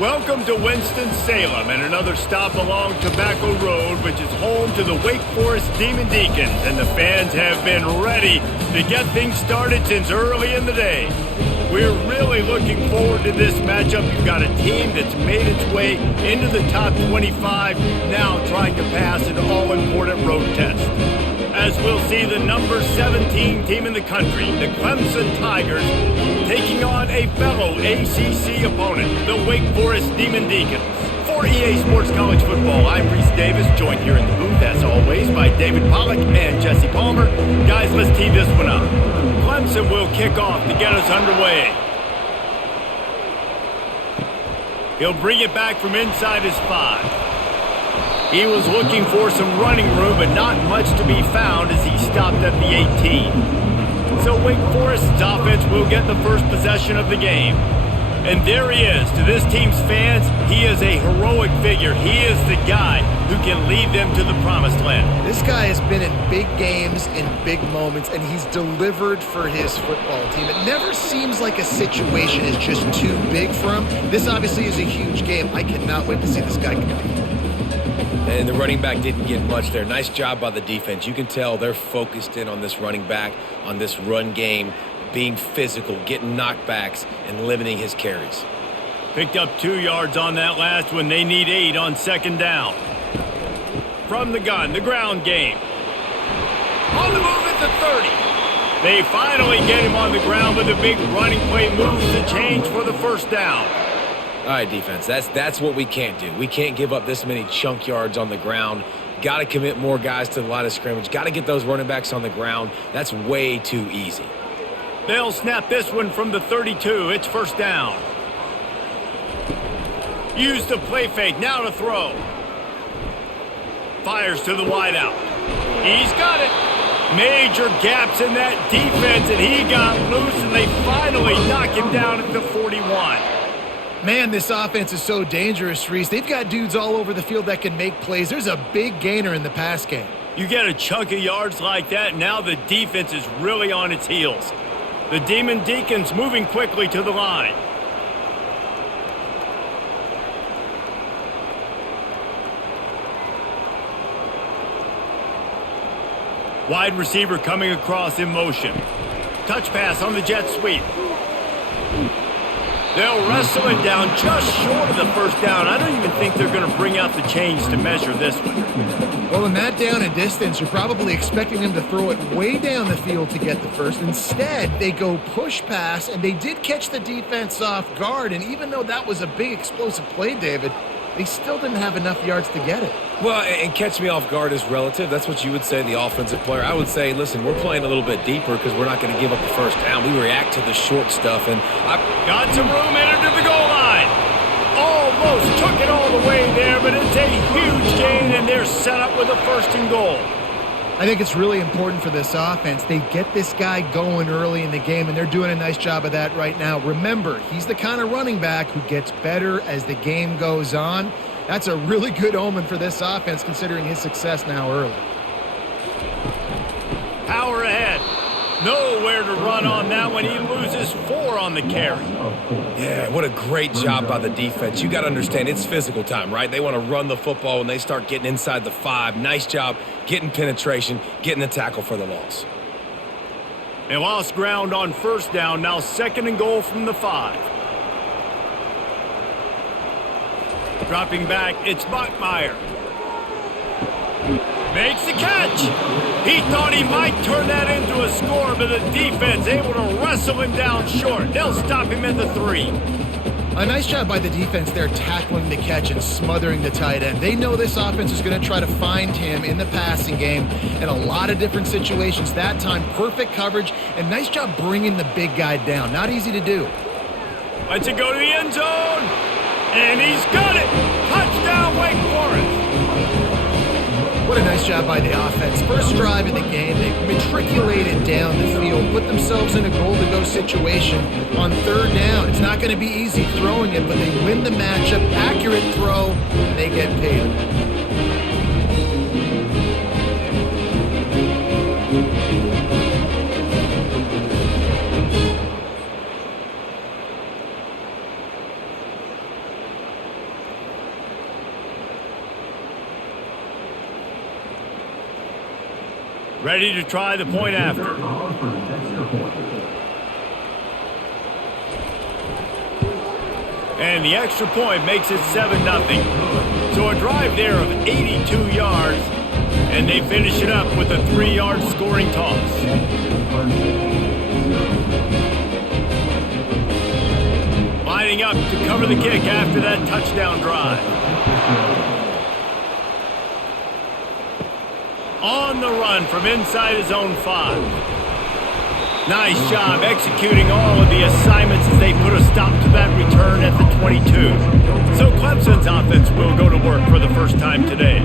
Welcome to Winston-Salem and another stop along Tobacco Road, which is home to the Wake Forest Demon Deacons, and the fans have been ready to get things started since early in the day. We're really looking forward to this matchup. You've got a team that's made its way into the top 25, now trying to pass an all-important road test. As we'll see the number 17 team in the country, the Clemson Tigers, taking on a fellow ACC opponent, the Wake Forest Demon Deacons. For EA Sports College Football, I'm Reese Davis, joined here in the booth, as always, by David Pollack and Jesse Palmer. Guys, let's tee this one up. Clemson will kick off to get us underway. He'll bring it back from inside his 5. He was looking for some running room, but not much to be found as he stopped at the 18. So Wake Forest's offense will get the first possession of the game. And there he is. To this team's fans, he is a heroic figure. He is the guy who can lead them to the promised land. This guy has been in big games, in big moments, and he's delivered for his football team. It never seems like a situation is just too big for him. This obviously is a huge game. I cannot wait to see this guy compete. And the running back didn't get much there. Nice job by the defense. You can tell they're focused in on this running back, on this run game, being physical, getting knockbacks, and limiting his carries. Picked up 2 yards on that last one. They need 8 on second down. From the gun, the ground game. On the move at the 30. They finally get him on the ground, but the big running play moves the change for the first down. All right, defense, that's what we can't do. We can't give up this many chunk yards on the ground. Got to commit more guys to the line of scrimmage. Got to get those running backs on the ground. That's way too easy. They'll snap this one from the 32. It's first down. Use the play fake. Now to throw. Fires to the wideout. He's got it. Major gaps in that defense, and he got loose, and they finally knock him down at the 41. Man, this offense is so dangerous, Reese. They've got dudes all over the field that can make plays. There's a big gainer in the pass game. You get a chunk of yards like that, now the defense is really on its heels. The Demon Deacons moving quickly to the line. Wide receiver coming across in motion. Touch pass on the jet sweep. They'll wrestle it down just short of the first down. I don't even think they're going to bring out the chains to measure this one. Well, in that down and distance, you're probably expecting them to throw it way down the field to get the first. Instead, they go push pass, and they did catch the defense off guard. And even though that was a big explosive play, David, they still didn't have enough yards to get it. Well, and catch me off guard is relative. That's what you would say, the offensive player. I would say, listen, we're playing a little bit deeper because we're not going to give up the first down. We react to the short stuff, and I've got some room into the goal line. Almost took it all the way there, but it's a huge gain, and they're set up with a first and goal. I think it's really important for this offense. They get this guy going early in the game, and they're doing a nice job of that right now. Remember, he's the kind of running back who gets better as the game goes on. That's a really good omen for this offense, considering his success now early. Power ahead. Nowhere to run on that one. He loses 4 on the carry. Yeah, what a great job by the defense. You got to understand, it's physical time, right? They want to run the football when they start getting inside the 5. Nice job getting penetration, getting the tackle for the loss. They lost ground on first down. Now second and goal from the 5. Dropping back, it's Bachmeier. Makes the catch. He thought he might turn that into a score, but the defense able to wrestle him down short. They'll stop him at the 3. A nice job by the defense there, tackling the catch and smothering the tight end. They know this offense is going to try to find him in the passing game in a lot of different situations. That time, perfect coverage, and nice job bringing the big guy down. Not easy to do. Lets it go to the end zone, and he's got it. Touchdown, Wake Forest. What a nice job by the offense. First drive of the game, they matriculated down the field, put themselves in a goal-to-go situation on third down. It's not going to be easy throwing it, but they win the matchup, accurate throw, and they get paid. Ready to try the point after. And the extra point makes it 7-0. So a drive there of 82 yards, and they finish it up with a 3-yard scoring toss. Lining up to cover the kick after that touchdown drive. On the run from inside his own 5. Nice job executing all of the assignments as they put a stop to that return at the 22. So Clemson's offense will go to work for the first time today.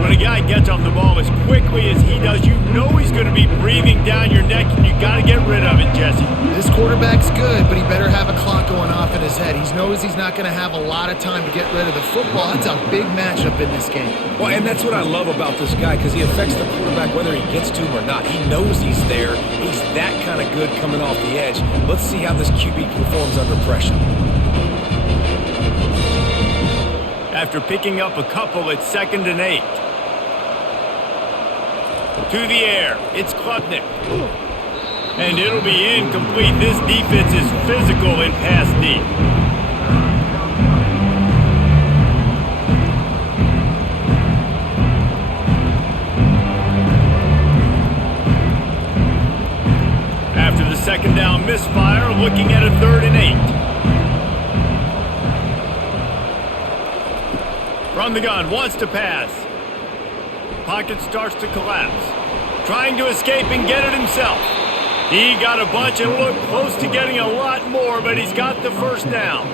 When a guy gets off the ball as quickly as he does, you know he's going to be breathing down your neck, and you got to get rid of it, Jesse. This quarterback's good, but he better have a clock going off in his head. He knows he's not going to have a lot of time to get rid of the football. That's a big matchup in this game. Well, and that's what I love about this guy, because he affects the quarterback whether he gets to him or not. He knows he's there. He's that kind of good coming off the edge. Let's see how this QB performs under pressure. After picking up a couple, it's 2nd and 8. To the air, it's Klubnik. And it'll be incomplete. This defense is physical in pass deep. After the 2nd down misfire, looking at a 3rd and 8. From the gun, wants to pass. Pocket starts to collapse. Trying to escape and get it himself. He got a bunch and looked close to getting a lot more, but he's got the first down.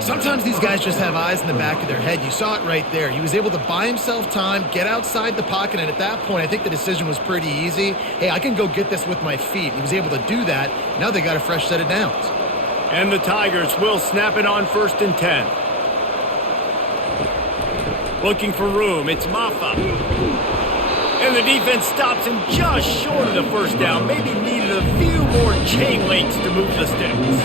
Sometimes these guys just have eyes in the back of their head. You saw it right there. He was able to buy himself time, get outside the pocket, and at that point, I think the decision was pretty easy. Hey, I can go get this with my feet. He was able to do that. Now they got a fresh set of downs. And the Tigers will snap it on 1st and 10. Looking for room, it's Maffa. And the defense stops him just short of the first down. Maybe needed a few more chain links to move the sticks.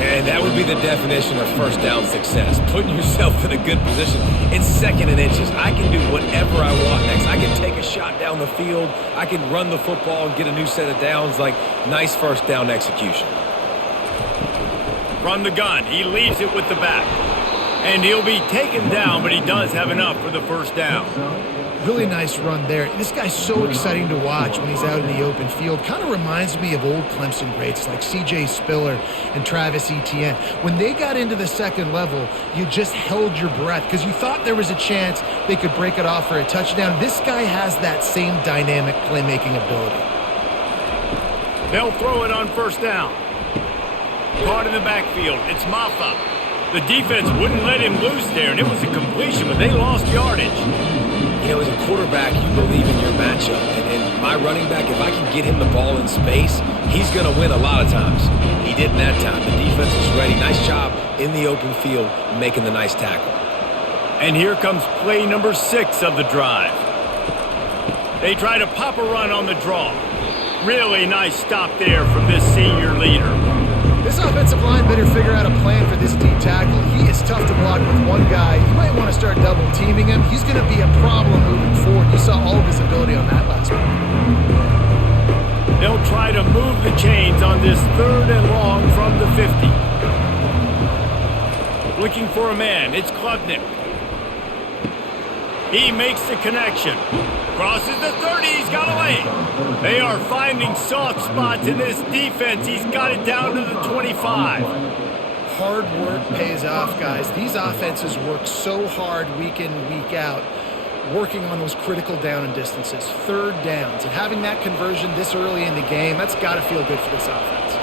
And that would be the definition of first down success. Putting yourself in a good position. It's 2nd and inches. I can do whatever I want next. I can take a shot down the field. I can run the football and get a new set of downs. Like, nice first down execution. From the gun, he leaves it with the back. And he'll be taken down, but he does have enough for the first down. Really nice run there. This guy's so exciting to watch when he's out in the open field. Kind of reminds me of old Clemson greats like C.J. Spiller and Travis Etienne. When they got into the second level, you just held your breath because you thought there was a chance they could break it off for a touchdown. This guy has that same dynamic playmaking ability. They'll throw it on first down. Caught in the backfield. It's Maffa. The defense wouldn't let him loose there, and it was a completion, but they lost yardage. You know, as a quarterback, you believe in your matchup. And my running back, if I can get him the ball in space, he's going to win a lot of times. He didn't that time. The defense was ready. Nice job in the open field making the nice tackle. And here comes play number 6 of the drive. They try to pop a run on the draw. Really nice stop there from this senior leader. This offensive line better figure out a plan for this D tackle. He is tough to block with one guy. You might want to start double teaming him. He's going to be a problem moving forward. You saw all of his ability on that last one. They'll try to move the chains on this 3rd and long from the 50. Looking for a man. It's Klubnik. He makes the connection. Crosses the 30. He's got a lane. They are finding soft spots in this defense. He's got it down to the 25. Hard work pays off, guys. These offenses work so hard week in and week out, working on those critical down and distances, 3rd downs. And having that conversion this early in the game, that's got to feel good for this offense.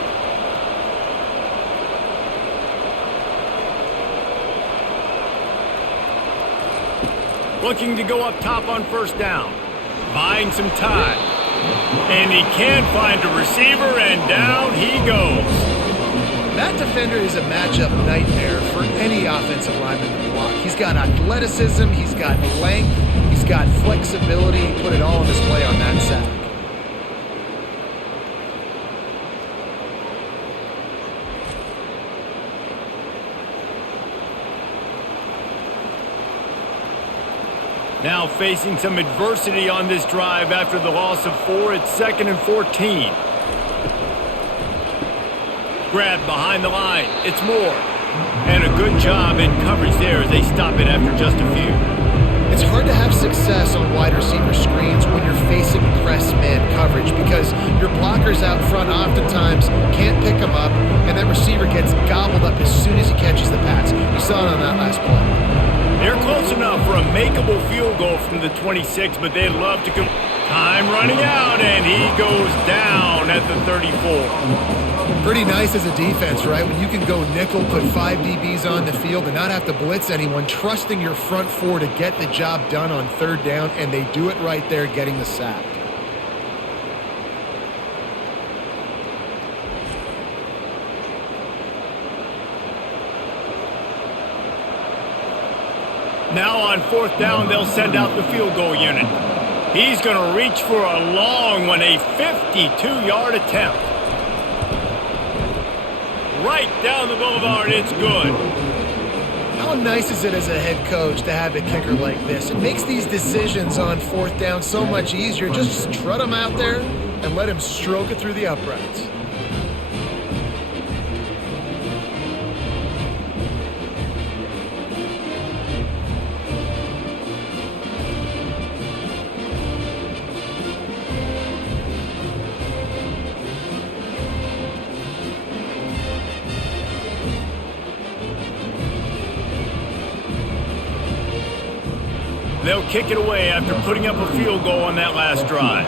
Looking to go up top on first down. Buying some time. And he can't find a receiver, and down he goes. That defender is a matchup nightmare for any offensive lineman to block. He's got athleticism, he's got length, he's got flexibility. He put it all on display on that sack. Now facing some adversity on this drive after the loss of 4. It's 2nd and 14. Grab behind the line. It's Moore. And a good job in coverage there as they stop it after just a few. It's hard to have success on wide receiver screens when you're facing press man coverage because your blockers out front oftentimes can't pick them up, and that receiver gets gobbled up as soon as he catches the pass. You saw it on that last play. They're close enough for a makeable field goal from the 26, but they'd love to come. Time running out, and he goes down at the 34. Pretty nice as a defense, right? When you can go nickel, put 5 DBs on the field and not have to blitz anyone, trusting your front 4 to get the job done on 3rd down, and they do it right there, getting the sack. Now on 4th down, they'll send out the field goal unit. He's going to reach for a long one, a 52-yard attempt. Right down the boulevard, it's good. How nice is it as a head coach to have a kicker like this? It makes these decisions on 4th down so much easier. Just strut him out there and let him stroke it through the uprights. They'll kick it away after putting up a field goal on that last drive.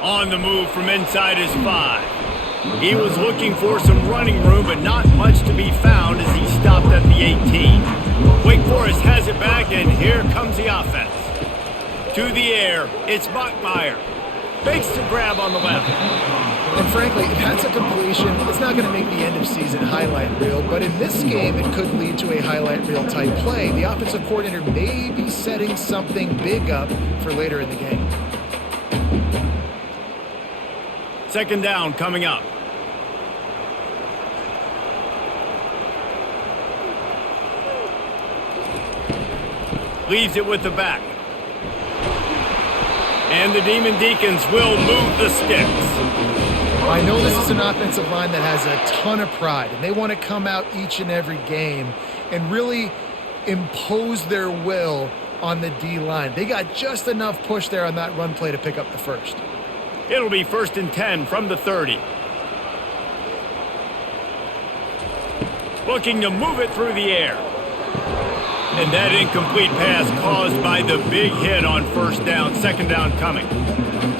On the move from inside his 5. He was looking for some running room, but not much to be found as he stopped at the 18. Wake Forest has it back, and here comes the offense. To the air, it's Bachmeier. Fakes the grab on the left. And frankly, if that's a completion, it's not going to make the end of season highlight reel, but in this game, it could lead to a highlight reel type play. The offensive coordinator may be setting something big up for later in the game. 2nd down coming up. Leaves it with the back. And the Demon Deacons will move the sticks. I know this is an offensive line that has a ton of pride, and they want to come out each and every game and really impose their will on the D-line. They got just enough push there on that run play to pick up the first. It'll be 1st and 10 from the 30. Looking to move it through the air. And that incomplete pass caused by the big hit on 1st down, 2nd down coming.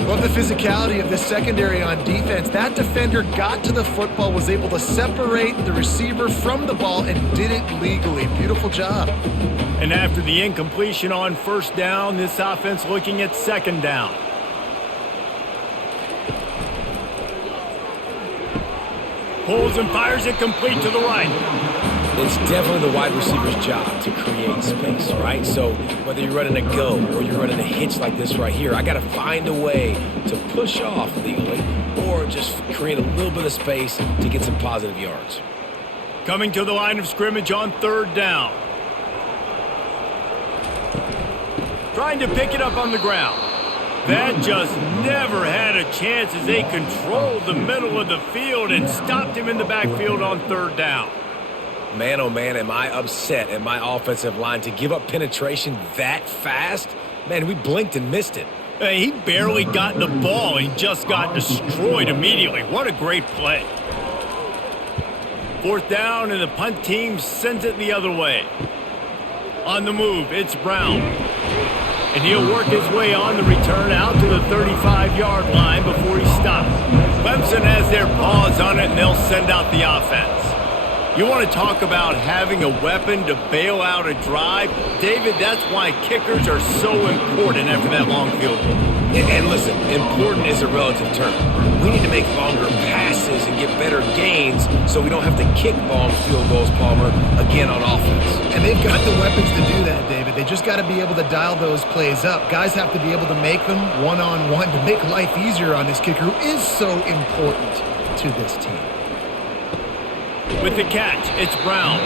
Love the physicality of the secondary on defense. That defender got to the football, was able to separate the receiver from the ball, and did it legally. Beautiful job. And after the incompletion on 1st down, this offense looking at 2nd down. Pulls and fires it complete to the right. It's definitely the wide receiver's job to create space, right? So whether you're running a go or you're running a hitch like this right here, I got to find a way to push off legally or just create a little bit of space to get some positive yards. Coming to the line of scrimmage on 3rd down. Trying to pick it up on the ground. That just never had a chance as they controlled the middle of the field and stopped him in the backfield on 3rd down. Man, oh man, am I upset at my offensive line to give up penetration that fast? Man, we blinked and missed it. He barely got the ball. He just got destroyed immediately. What a great play. 4th down, and the punt team sends it the other way. On the move, it's Brown. And he'll work his way on the return out to the 35-yard line before he stops. Clemson has their paws on it, and they'll send out the offense. You want to talk about having a weapon to bail out a drive? David, that's why kickers are so important after that long field goal. And listen, important is a relative term. We need to make longer passes and get better gains so we don't have to kick long field goals, Palmer, again on offense. And they've got the weapons to do that, David. They just got to be able to dial those plays up. Guys have to be able to make them one-on-one to make life easier on this kicker who is so important to this team. With the catch, it's Brown.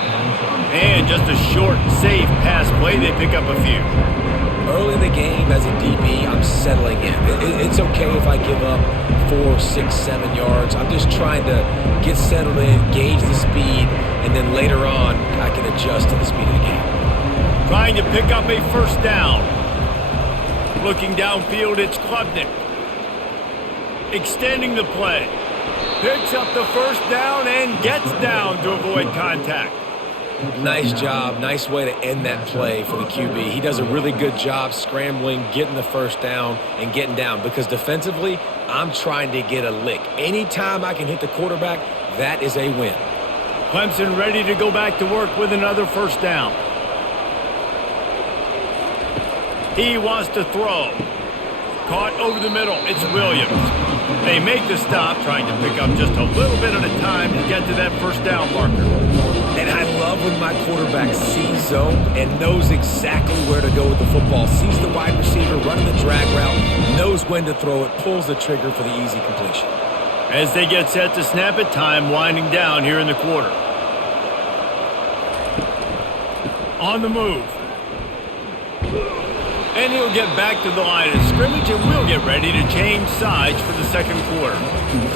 And just a short, safe pass play, they pick up a few. Early in the game, as a DB, I'm settling in. It's okay if I give up 4, 6, 7 yards. I'm just trying to get settled in, gauge the speed, and then later on, I can adjust to the speed of the game. Trying to pick up a first down. Looking downfield, it's Klubnik. Extending the play. Picks up the first down and gets down to avoid contact. Nice job. Nice way to end that play for the QB. He does a really good job scrambling, getting the first down, and getting down. Because defensively, I'm trying to get a lick. Anytime I can hit the quarterback, that is a win. Clemson ready to go back to work with another first down. He wants to throw. Caught over the middle. It's Williams. They make the stop, trying to pick up just a little bit at a time to get to that first down marker. And I love when my quarterback sees zone and knows exactly where to go with the football. Sees the wide receiver running the drag route, knows when to throw it, pulls the trigger for the easy completion. As they get set to snap it, time winding down here in the quarter. On the move. And he'll get back to the line of scrimmage, and we'll get ready to change sides for the second quarter.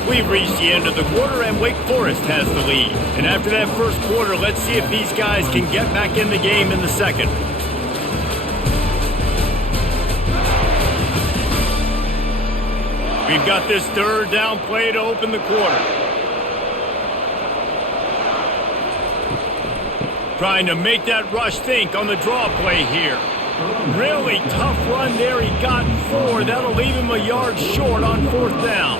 We've reached the end of the quarter, and Wake Forest has the lead. And after that first quarter, let's see if these guys can get back in the game in the second. We've got this third down play to open the quarter. Trying to make that rush think on the draw play here. Really tough run there. He got 4. That'll leave him a yard short on fourth down.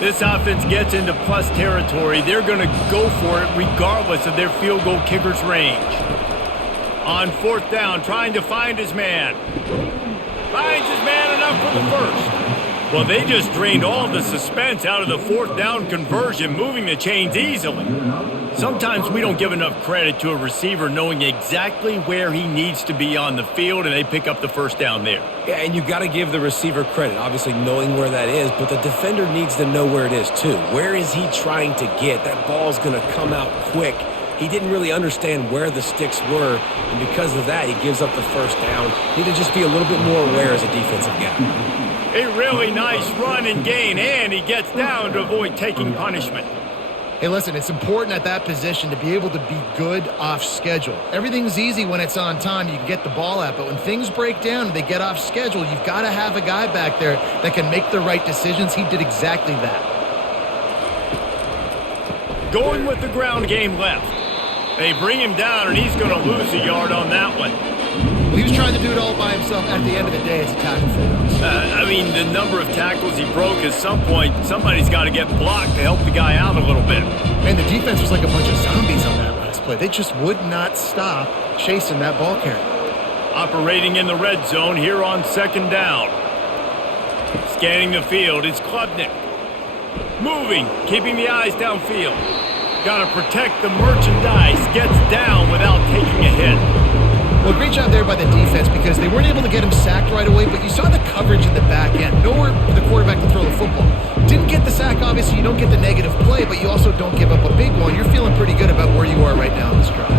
This offense gets into plus territory. They're going to go for it regardless of their field goal kicker's range. On fourth down, trying to find his man. Finds his man enough for the first. Well, they just drained all the suspense out of the fourth down conversion, moving the chains easily. Sometimes we don't give enough credit to a receiver knowing exactly where he needs to be on the field, and they pick up the first down there. Yeah, and you got to give the receiver credit, obviously knowing where that is, but the defender needs to know where it is too. Where is he trying to get? That ball's going to come out quick. He didn't really understand where the sticks were, and because of that, he gives up the first down. Need to just be a little bit more aware as a defensive guy. A really nice run and gain, and he gets down to avoid taking punishment. Hey, listen, it's important at that position to be able to be good off schedule. Everything's easy when it's on time. You can get the ball out, but when things break down and they get off schedule, you've got to have a guy back there that can make the right decisions. He did exactly that. Going with the ground game left. They bring him down, and he's going to lose a yard on that one. Well, he was trying to do it all by himself. At the end of the day, it's a tackle for us. I mean, the number of tackles he broke, at some point, somebody's got to get blocked to help the guy out a little bit. And the defense was like a bunch of zombies on that last play. They just would not stop chasing that ball carrier. Operating in the red zone here on second down. Scanning the field, it's Klubnik. Moving, keeping the eyes downfield. Got to protect the merchandise. Gets down without taking a hit. Well, great job there by the defense because they weren't able to get him sacked right away, but you saw the coverage in the back end. Nowhere for the quarterback to throw the football. Didn't get the sack, obviously. You don't get the negative play, but you also don't give up a big one. You're feeling pretty good about where you are right now in this drive.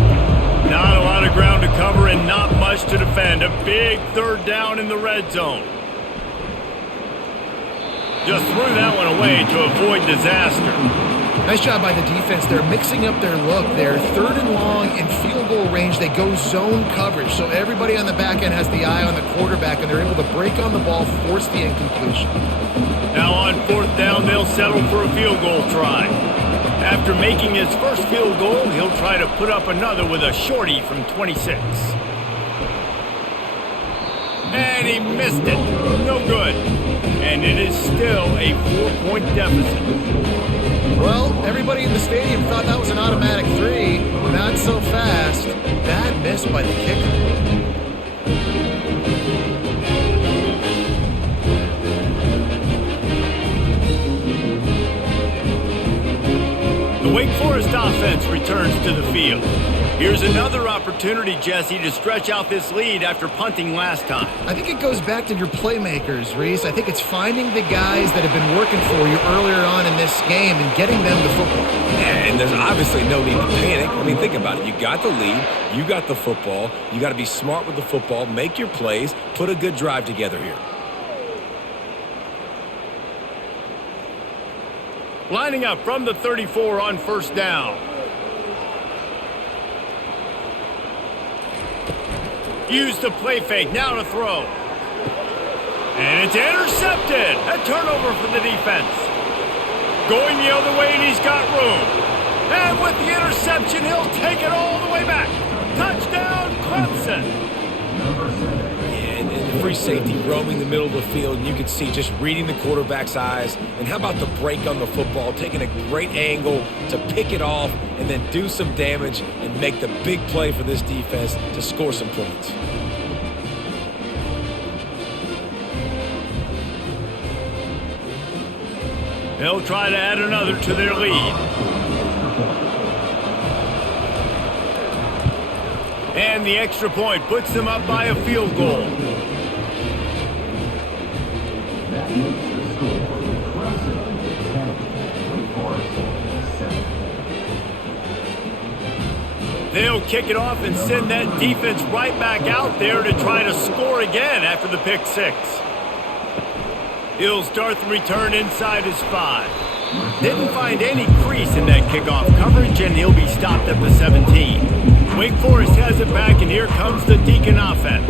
Not a lot of ground to cover and not much to defend. A big third down in the red zone. Just threw that one away to avoid disaster. Nice job by the defense. They're mixing up their look. They're third and long in field goal range. They go zone coverage. So everybody on the back end has the eye on the quarterback, and they're able to break on the ball, force the incompletion. Now on fourth down, they'll settle for a field goal try. After making his first field goal, he'll try to put up another with a shorty from 26. And he missed it. No good. And it is still a 4-point deficit. Well, everybody in the stadium thought that was an automatic 3. Not so fast. Bad miss by the kicker. The Wake Forest offense returns to the field. Here's another opportunity, Jesse, to stretch out this lead after punting last time. I think it goes back to your playmakers, Reese. I think it's finding the guys that have been working for you earlier on in this game and getting them the football. Yeah, and there's obviously no need to panic. I mean, think about it. You got the lead. You got the football. You got to be smart with the football, make your plays, put a good drive together here. Lining up from the 34 on first down. Use the play fake, now to throw. And it's intercepted. A turnover for the defense. Going the other way, and he's got room. And with the interception, he'll take it all the way back. Touchdown, Clemson. And the free safety roaming the middle of the field, and you can see just reading the quarterback's eyes. And how about the break on the football, taking a great angle to pick it off and then do some damage and make the big play for this defense to score some points. They'll try to add another to their lead. And the extra point puts them up by a field goal. They'll kick it off and send that defense right back out there to try to score again after the pick six. He'll start the return inside his 5. Didn't find any crease in that kickoff coverage, and he'll be stopped at the 17. Wake Forest has it back, and here comes the Deacon offense.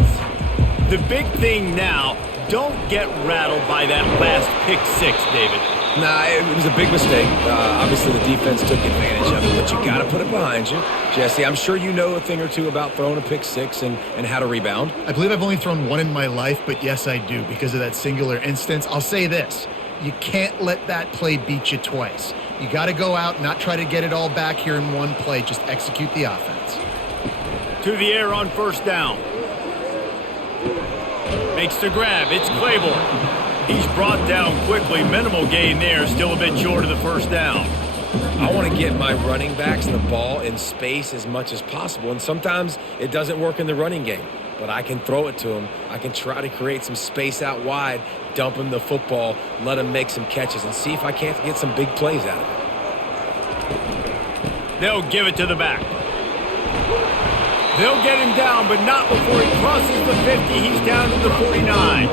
The big thing now, don't get rattled by that last pick six, David. Nah, it was a big mistake. Obviously, the defense took advantage of it, but you got to put it behind you. Jesse, I'm sure you know a thing or two about throwing a pick six and how to rebound. I believe I've only thrown one in my life, but yes, I do because of that singular instance. I'll say this. You can't let that play beat you twice. You got to go out, not try to get it all back here in one play. Just execute the offense. To the air on first down. Makes the grab. It's Claiborne. He's brought down quickly. Minimal gain there. Still a bit short of the first down. I want to get my running backs the ball in space as much as possible. And sometimes it doesn't work in the running game. But I can throw it to them. I can try to create some space out wide, dump him the football, let him make some catches, and see if I can't get some big plays out of it. They'll give it to the back. They'll get him down, but not before he crosses the 50. He's down to the 49.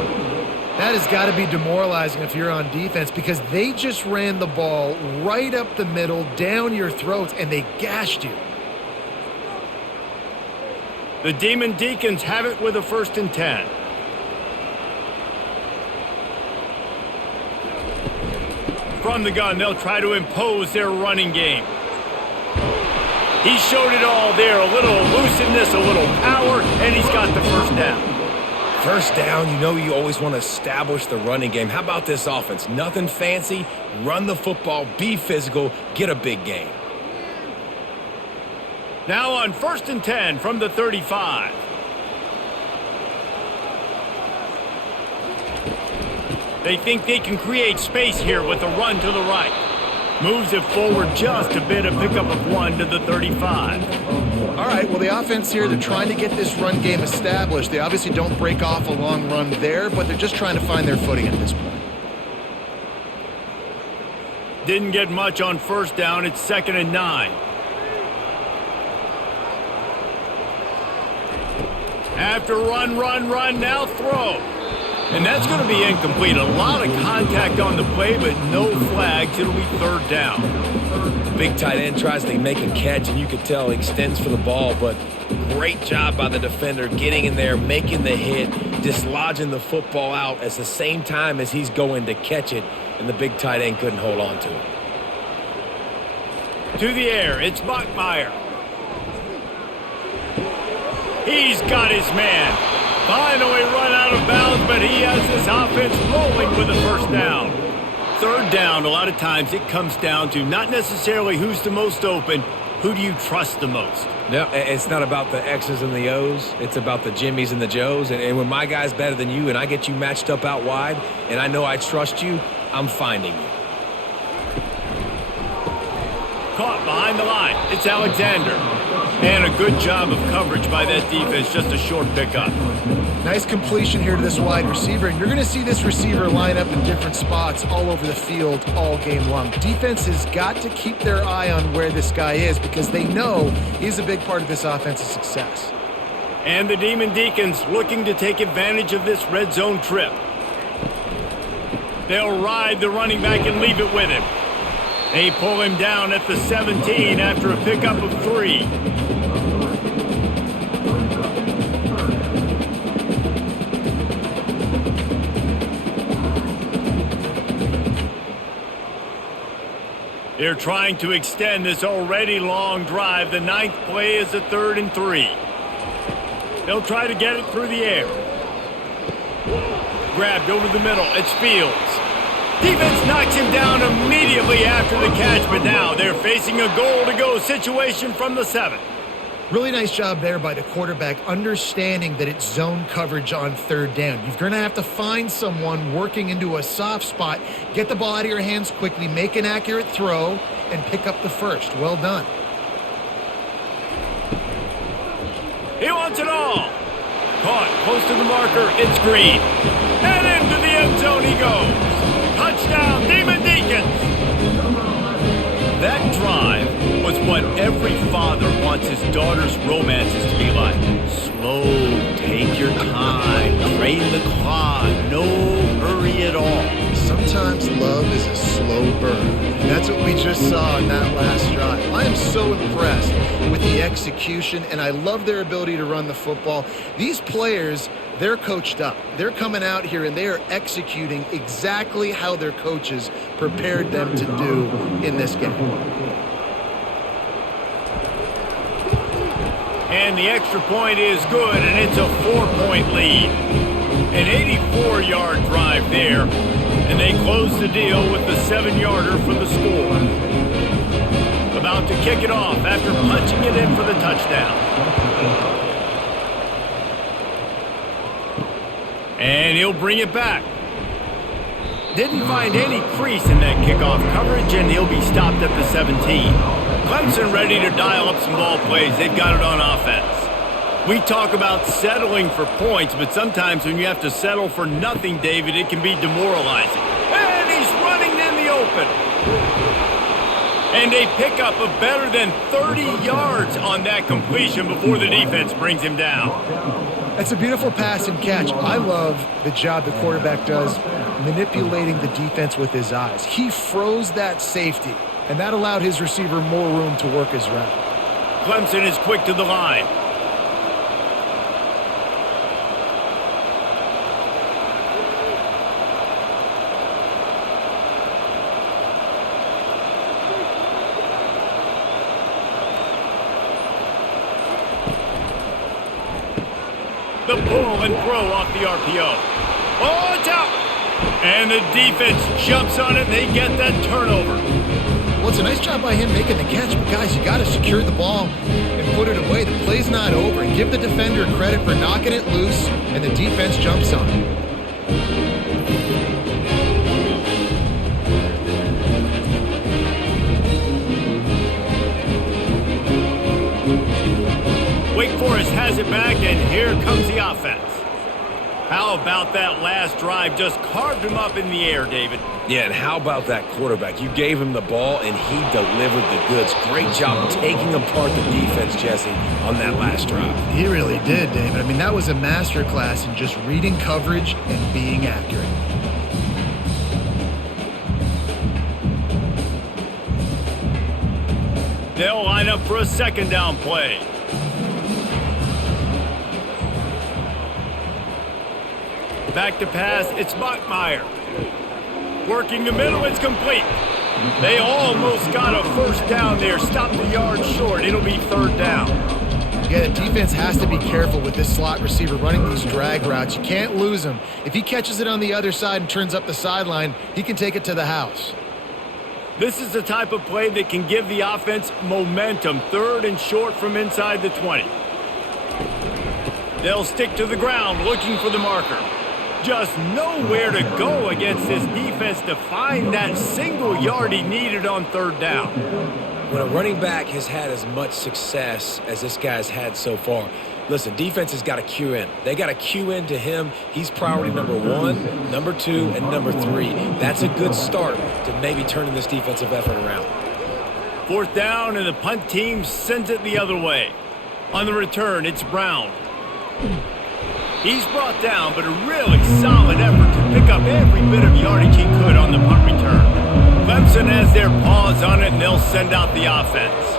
That has got to be demoralizing if you're on defense because they just ran the ball right up the middle, down your throats, and they gashed you. The Demon Deacons have it with a 1st and 10. From the gun, they'll try to impose their running game. He showed it all there, a little elusiveness, a little power, and he's got the first down. First down, you know you always want to establish the running game. How about this offense? Nothing fancy. Run the football, be physical, get a big gain. Now on 1st and 10 from the 35. They think they can create space here with a run to the right. Moves it forward just a bit, a pickup of 1 to the 35. All right, well, the offense here, they're trying to get this run game established. They obviously don't break off a long run there, but they're just trying to find their footing at this point. Didn't get much on first down. It's 2nd and 9. After run, now throw. And that's going to be incomplete. A lot of contact on the play, but no flags. It'll be 3rd down. Big tight end tries to make a catch, and you could tell he extends for the ball, but great job by the defender getting in there, making the hit, dislodging the football out at the same time as he's going to catch it, and the big tight end couldn't hold on to it. To the air, it's Bachmeier. He's got his man. Finally run out of bounds, but he has this offense rolling with a 1st down. 3rd down, a lot of times it comes down to not necessarily who's the most open, who do you trust the most? No, it's not about the X's and the O's. It's about the Jimmies and the Joes. And when my guy's better than you and I get you matched up out wide and I know I trust you, I'm finding you. Caught behind the line. It's Alexander. And a good job of coverage by that defense, just a short pickup. Nice completion here to this wide receiver, and you're going to see this receiver line up in different spots all over the field all game long. Defense has got to keep their eye on where this guy is because they know he's a big part of this offense's success. And the Demon Deacons looking to take advantage of this red zone trip. They'll ride the running back and leave it with him. They pull him down at the 17 after a pickup of 3. They're trying to extend this already long drive. The 9th play is a 3rd and 3. They'll try to get it through the air. Grabbed over the middle. It's Fields. Defense knocks him down immediately after the catch, but now they're facing a goal-to-go situation from the 7. Really nice job there by the quarterback, understanding that it's zone coverage on 3rd down. You're going to have to find someone working into a soft spot, get the ball out of your hands quickly, make an accurate throw, and pick up the first. Well done. He wants it all. Caught close to the marker. It's Green. And into the end zone he goes. Touchdown, Demon Deacons. That drive was what every father wants his daughter's romances to be like. Slow, take your time, drain the clock, no hurry at all. Sometimes love is a slow burn, and that's what we just saw in that last drive. I am so impressed with the execution, and I love their ability to run the football. These players, they're coached up. They're coming out here, and they are executing exactly how their coaches prepared them to do in this game. And the extra point is good, and it's a 4-point lead. An 84-yard drive there, and they close the deal with the 7-yarder for the score. About to kick it off after punching it in for the touchdown. And he'll bring it back. Didn't find any crease in that kickoff coverage, and he'll be stopped at the 17. Clemson ready to dial up some ball plays. They've got it on offense. We talk about settling for points, but sometimes when you have to settle for nothing, David, it can be demoralizing. And he's running in the open. And a pickup of better than 30 yards on that completion before the defense brings him down. That's a beautiful pass and catch. I love the job the quarterback does manipulating the defense with his eyes. He froze that safety, and that allowed his receiver more room to work his route. Clemson is quick to the line. The pull and throw off the RPO. Oh, it's out! And the defense jumps on it, and they get that turnover. Well, it's a nice job by him making the catch, but guys, you got to secure the ball and put it away. The play's not over. And give the defender credit for knocking it loose, and the defense jumps on it. Wake Forest has it back, and here comes the offense. How about that last drive? Just carved him up in the air, David. Yeah, and how about that quarterback? You gave him the ball, and he delivered the goods. Great job taking apart the defense, Jesse, on that last drive. He really did, David. I mean, that was a masterclass in just reading coverage and being accurate. They'll line up for a 2nd down play. Back to pass, it's Bachmeier. Working the middle, it's complete. They almost got a 1st down there, stopped the yard short. It'll be 3rd down. Yeah, the defense has to be careful with this slot receiver running these drag routes. You can't lose him. If he catches it on the other side and turns up the sideline, he can take it to the house. This is the type of play that can give the offense momentum. 3rd and short from inside the 20. They'll stick to the ground looking for the marker. Just nowhere to go against this defense to find that single yard he needed on 3rd down. When a running back has had as much success as this guy's had so far, listen, defense has got to cue in. They got to cue in to him. He's priority number 1, number 2, and number 3. That's a good start to maybe turning this defensive effort around. 4th down, and the punt team sends it the other way. On the return, it's Brown. He's brought down, but a really solid effort to pick up every bit of yardage he could on the punt return. Clemson has their paws on it, and they'll send out the offense.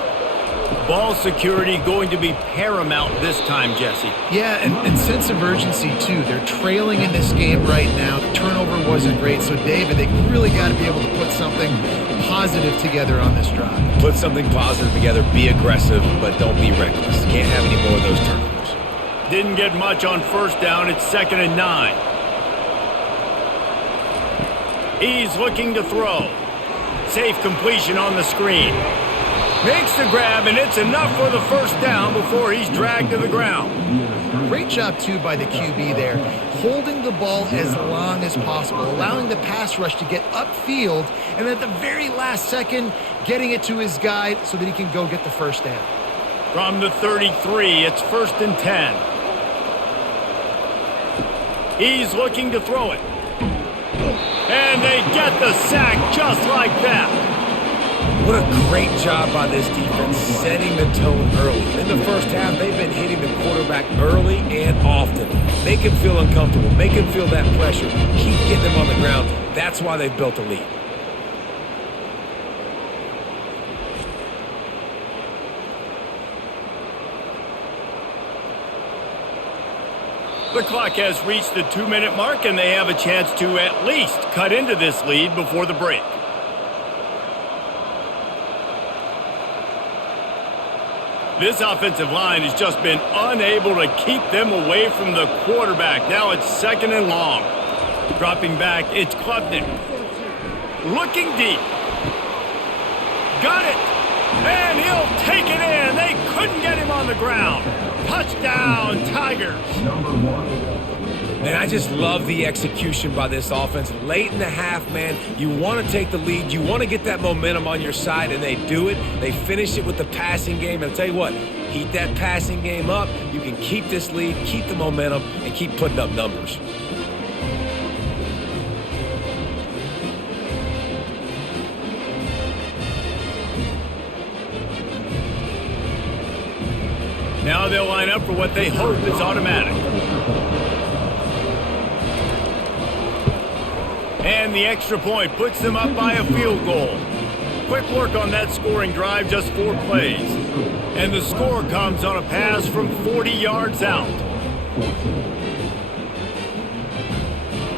Ball security going to be paramount this time, Jesse. Yeah, and sense of urgency, too. They're trailing in this game right now. The turnover wasn't great, so, David, they really got to be able to put something positive together on this drive. Put something positive together, be aggressive, but don't be reckless. Can't have any more of those turnovers. Didn't get much on 1st down. It's 2nd and 9. He's looking to throw. Safe completion on the screen. Makes the grab, and it's enough for the 1st down before he's dragged to the ground. Great job, too, by the QB there, holding the ball as long as possible, allowing the pass rush to get upfield, and at the very last second, getting it to his guy so that he can go get the 1st down. From the 33, it's 1st and 10. He's looking to throw it. And they get the sack just like that. What a great job by this defense setting the tone early. In the 1st half, they've been hitting the quarterback early and often. Make him feel uncomfortable. Make him feel that pressure. Keep getting him on the ground. That's why they've built a lead. The clock has reached the 2-minute mark, and they have a chance to at least cut into this lead before the break. This offensive line has just been unable to keep them away from the quarterback. Now it's 2nd and long. Dropping back, it's Klubnik. Looking deep. Got it. And he'll take it in. They couldn't get him on the ground. Touchdown, Tigers. Man, I just love the execution by this offense. Late in the half, man, you want to take the lead. You want to get that momentum on your side, and they do it. They finish it with the passing game. And I'll tell you what, heat that passing game up. You can keep this lead, keep the momentum, and keep putting up numbers. Now they'll line up for what they hope is automatic. And the extra point puts them up by a field goal. Quick work on that scoring drive, just 4 plays. And the score comes on a pass from 40 yards out.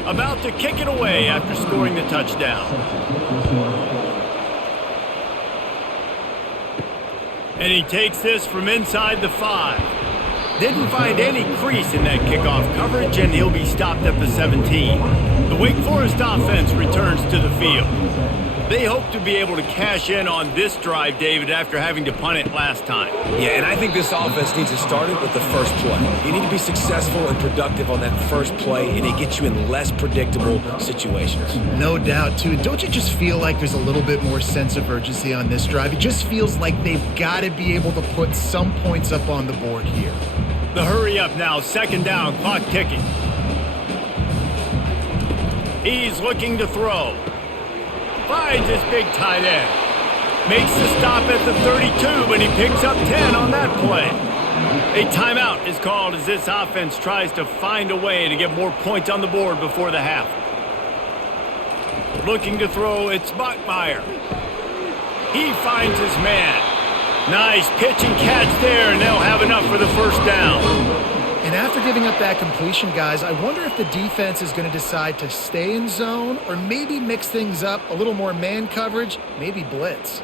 About to kick it away after scoring the touchdown. And he takes this from inside the 5. Didn't find any crease in that kickoff coverage, and he'll be stopped at the 17. The Wake Forest offense returns to the field. They hope to be able to cash in on this drive, David, after having to punt it last time. Yeah, and I think this offense needs to start it with the first play. You need to be successful and productive on that first play, and it gets you in less predictable situations. No doubt, too. Don't you just feel like there's a little bit more sense of urgency on this drive? It just feels like they've got to be able to put some points up on the board here. The hurry up now, 2nd down, clock ticking. He's looking to throw. Finds his big tight end. Makes the stop at the 32, but he picks up 10 on that play. A timeout is called as this offense tries to find a way to get more points on the board before the half. Looking to throw, it's Bachmeier. He finds his man. Nice pitch and catch there, and they'll have enough for the 1st down. And after giving up that completion, guys, I wonder if the defense is going to decide to stay in zone or maybe mix things up, a little more man coverage, maybe blitz.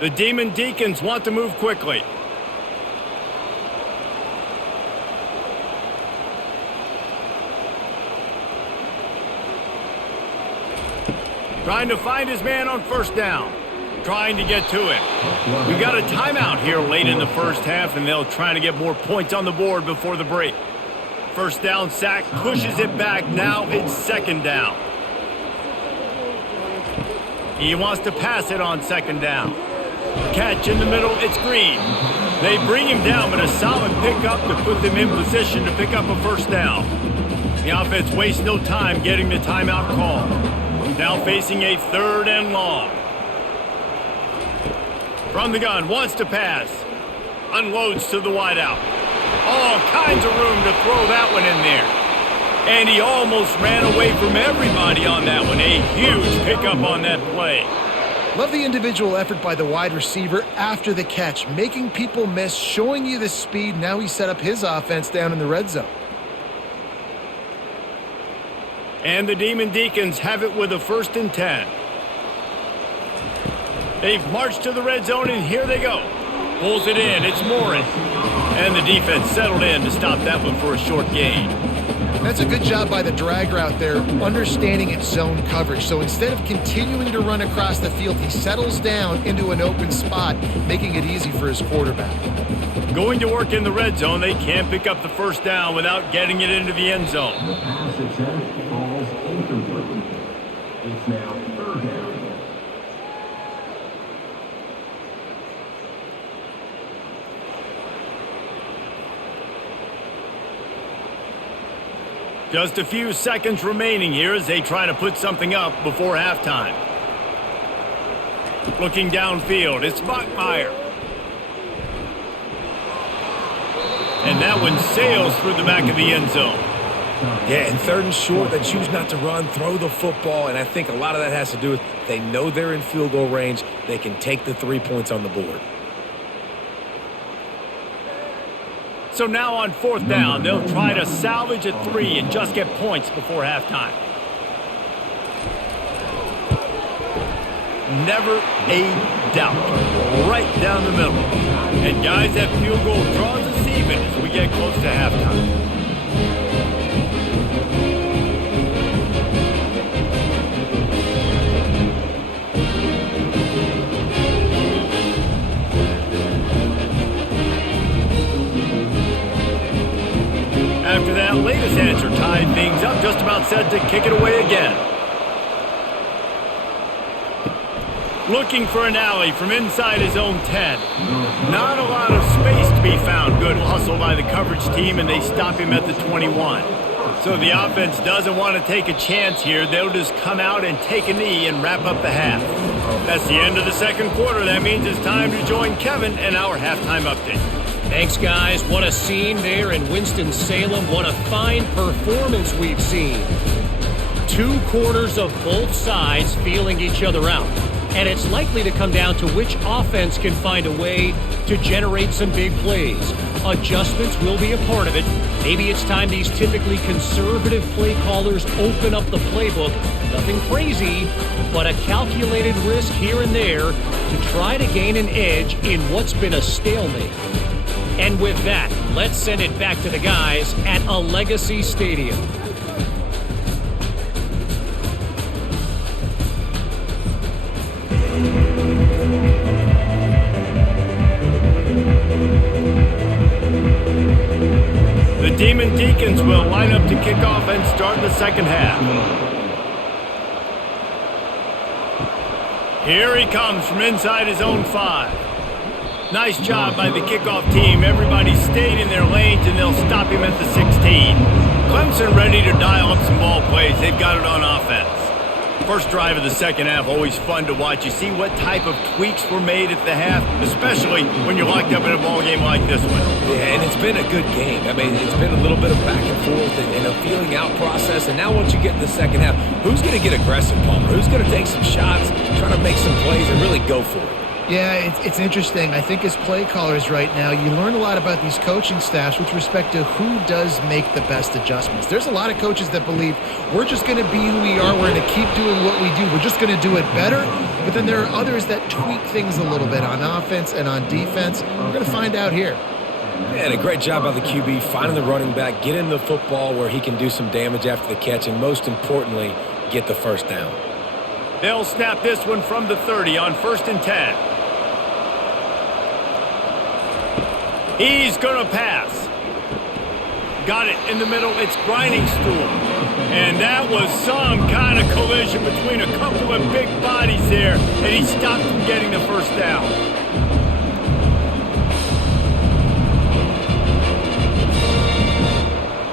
The Demon Deacons want to move quickly. Trying to find his man on 1st down. Trying to get to it. We've got a timeout here late in the 1st half, and they'll try to get more points on the board before the break. 1st down sack pushes it back. Now it's 2nd down. He wants to pass it on second down. Catch in the middle, it's Green. They bring him down, but a solid pickup to put them in position to pick up a first down. The offense wastes no time getting the timeout call. Now facing a 3rd and long. From the gun, wants to pass. Unloads to the wideout. All kinds of room to throw that one in there. And he almost ran away from everybody on that one. A huge pickup on that play. Love the individual effort by the wide receiver after the catch, making people miss, showing you the speed. Now he set up his offense down in the red zone. And the Demon Deacons have it with a 1st and 10. They've marched to the red zone, and here they go. Pulls it in, it's Morin. And the defense settled in to stop that one for a short gain. That's a good job by the drag route there, understanding its zone coverage. So instead of continuing to run across the field, he settles down into an open spot, making it easy for his quarterback. Going to work in the red zone, they can't pick up the first down without getting it into the end zone. The pass attempt falls incomplete. It's now 3rd down. Just a few seconds remaining here as they try to put something up before halftime. Looking downfield, it's Bachmeier. And that one sails through the back of the end zone. Yeah, and 3rd and short, they choose not to run, throw the football, and I think a lot of that has to do with they know they're in field goal range. They can take the 3 points on the board. So now on 4th down, they'll try to salvage a 3 and just get points before halftime. Never a doubt. Right down the middle. And guys, that field goal draws us even as we get close to halftime. After that latest answer tied things up, just about set to kick it away again. Looking for an alley from inside his own 10. Not a lot of space to be found. Good hustle by the coverage team, and they stop him at the 21. So the offense doesn't want to take a chance here. They'll just come out and take a knee and wrap up the half. That's the end of the 2nd quarter. That means it's time to join Kevin and our halftime update. Thanks, guys. What a scene there in Winston-Salem. What a fine performance we've seen. 2 quarters of both sides feeling each other out. And it's likely to come down to which offense can find a way to generate some big plays. Adjustments will be a part of it. Maybe it's time these typically conservative play callers open up the playbook. Nothing crazy, but a calculated risk here and there to try to gain an edge in what's been a stalemate. And with that, let's send it back to the guys at a Legacy Stadium. The Demon Deacons will line up to kick off and start the 2nd half. Here he comes from inside his own 5. Nice job by the kickoff team. Everybody stayed in their lanes, and they'll stop him at the 16. Clemson ready to dial up some ball plays. They've got it on offense. First drive of the 2nd half, always fun to watch. You see what type of tweaks were made at the half, especially when you're locked up in a ball game like this one. Yeah, and it's been a good game. I mean, it's been a little bit of back and forth and a feeling out process. And now once you get in the 2nd half, who's going to get aggressive, Palmer? Who's going to take some shots, try to make some plays, and really go for it? Yeah, it's interesting. I think as play callers right now, you learn a lot about these coaching staffs with respect to who does make the best adjustments. There's a lot of coaches that believe we're just going to be who we are. We're going to keep doing what we do. We're just going to do it better. But then there are others that tweak things a little bit on offense and on defense. We're going to find out here. Yeah, and a great job by the QB, finding the running back, getting the football where he can do some damage after the catch, and most importantly, get the first down. They'll snap this one from the 30 on 1st and 10. He's going to pass. Got it in the middle. It's grinding stool. And that was some kind of collision between a couple of big bodies there, and he stopped from getting the first down.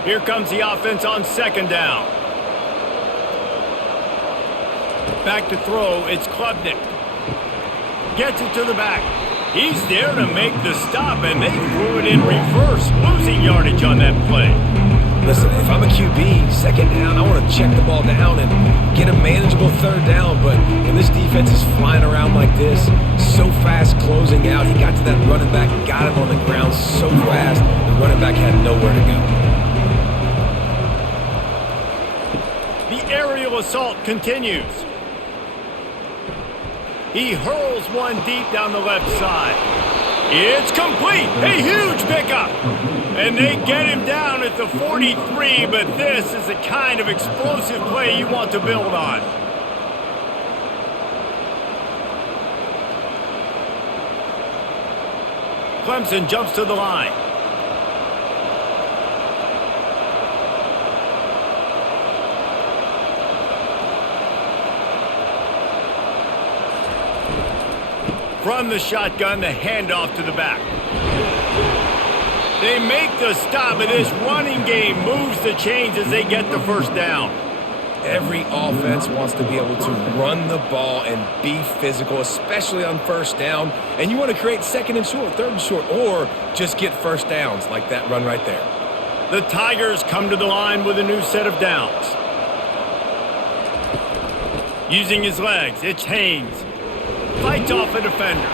Here comes the offense on second down. Back to throw, it's Klubnik. Gets it to the back. He's there to make the stop, and they threw it in reverse, losing yardage on that play. Listen, if I'm a QB, second down, I want to check the ball down and get a manageable third down. But when this defense is flying around like this, so fast closing out, he got to that running back, got him on the ground so fast, the running back had nowhere to go. The aerial assault continues. He hurls one deep down the left side. It's complete. A huge pickup. And they get him down at the 43, but this is the kind of explosive play you want to build on. Clemson jumps to the line. From the shotgun, the handoff to the back. They make the stop, and this running game moves the chains as they get the first down. Every offense wants to be able to run the ball and be physical, especially on first down. And you want to create second and short, third and short, or just get first downs like that run right there. The Tigers come to the line with a new set of downs. Using his legs, it's Haynes. Fights off a defender.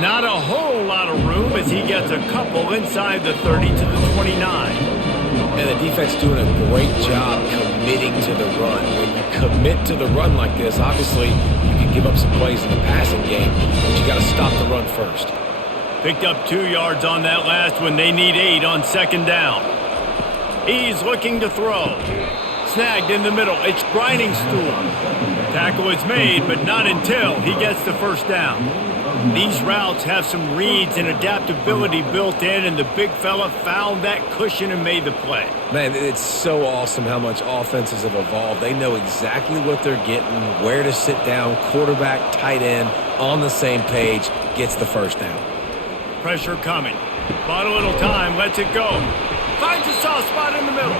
Not a whole lot of room as he gets a couple inside the 30 to the 29. And the defense doing a great job committing to the run. When you commit to the run like this, obviously you can give up some plays in the passing game, but you got to stop the run first. Picked up 2 yards on that last one. They need 8 on second down. He's looking to throw. Snagged in the middle. It's grinding stool. Tackle is made, but not until he gets the first down. These routes have some reads and adaptability built in, and the big fella found that cushion and made the play. Man, it's so awesome how much offenses have evolved. They know exactly what they're getting, where to sit down, quarterback, tight end, on the same page, gets the first down. Pressure coming. Bought a little time, lets it go. Finds a soft spot in the middle.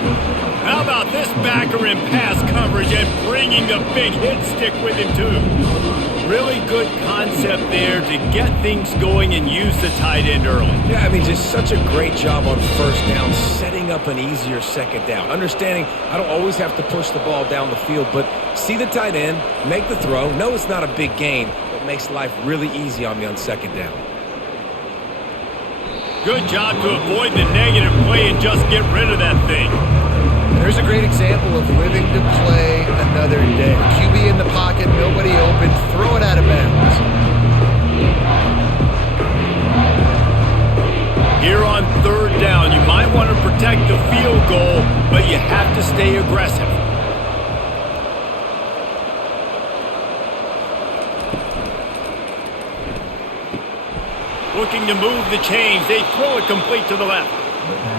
How about this backer in pass coverage and bringing the big hit stick with him too? Really good concept there to get things going and use the tight end early. Yeah, I mean, just such a great job on first down, setting up an easier second down. Understanding I don't always have to push the ball down the field, but see the tight end, make the throw. No, it's not a big gain, but makes life really easy on me on second down. Good job to avoid the negative play and just get rid of that thing. There's a great example of living to play another day. QB in the pocket, nobody open, throw it out of bounds. Here on third down, you might want to protect the field goal, but you have to stay aggressive. Looking to move the chains. They throw it complete to the left.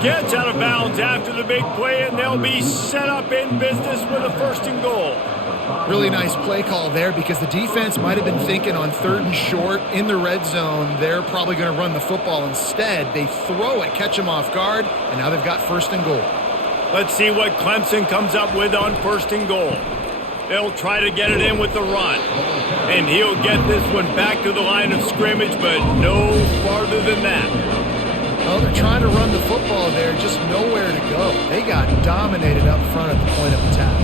Gets out of bounds after the big play, and they'll be set up in business with a first and goal. Really nice play call there because the defense might have been thinking on third and short in the red zone, they're probably going to run the football instead. They throw it, catch them off guard, and now they've got first and goal. Let's see what Clemson comes up with on first and goal. They'll try to get it in with the run. And he'll get this one back to the line of scrimmage, but no farther than that. Oh, they're trying to run the football there, just nowhere to go. They got dominated up front at the point of attack.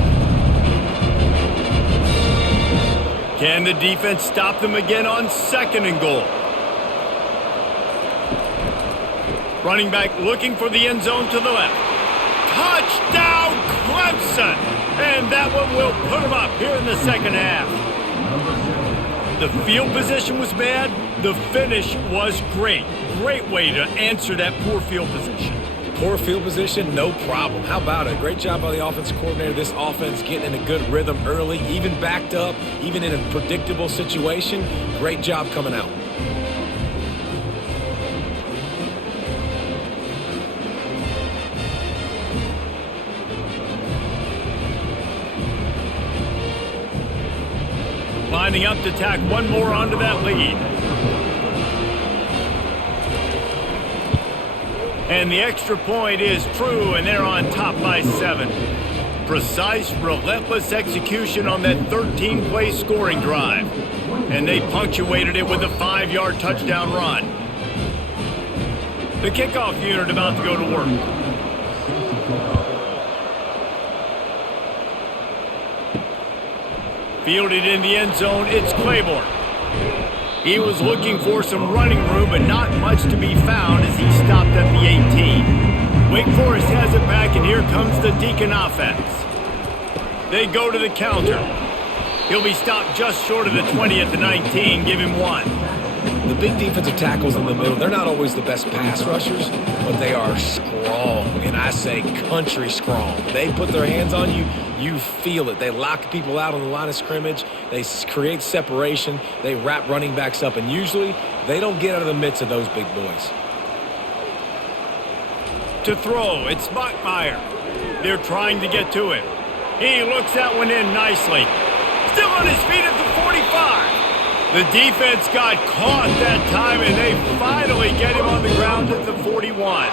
Can the defense stop them again on second and goal? Running back looking for the end zone to the left. Touchdown, Clemson! And that one will put them up here in the second half. The field position was bad. The finish was great. Great way to answer that poor field position. Poor field position, no problem. How about it? Great job by the offensive coordinator. This offense getting in a good rhythm early, even backed up, even in a predictable situation. Great job coming out. lining up to tack one more onto that lead. And the extra point is true, and they're on top by 7. Precise, relentless execution on that 13-play scoring drive. And they punctuated it with a 5-yard touchdown run. The kickoff unit about to go to work. Fielded in the end zone, it's Claiborne. He was looking for some running room, but not much to be found as he stopped at the 18. Wake Forest has it back, and here comes the Deacon offense. They go to the counter. He'll be stopped just short of the 20 at the 19. Give him 1. The big defensive tackles in the middle, they're not always the best pass rushers, but they are strong, and I say country strong. They put their hands on you, you feel it. They lock people out on the line of scrimmage. They create separation. They wrap running backs up, and usually they don't get out of the midst of those big boys. To throw, it's Bachmeier. They're trying to get to him. He looks that one in nicely. Still on his feet at the 45. The defense got caught that time, and they finally get him on the ground at the 41.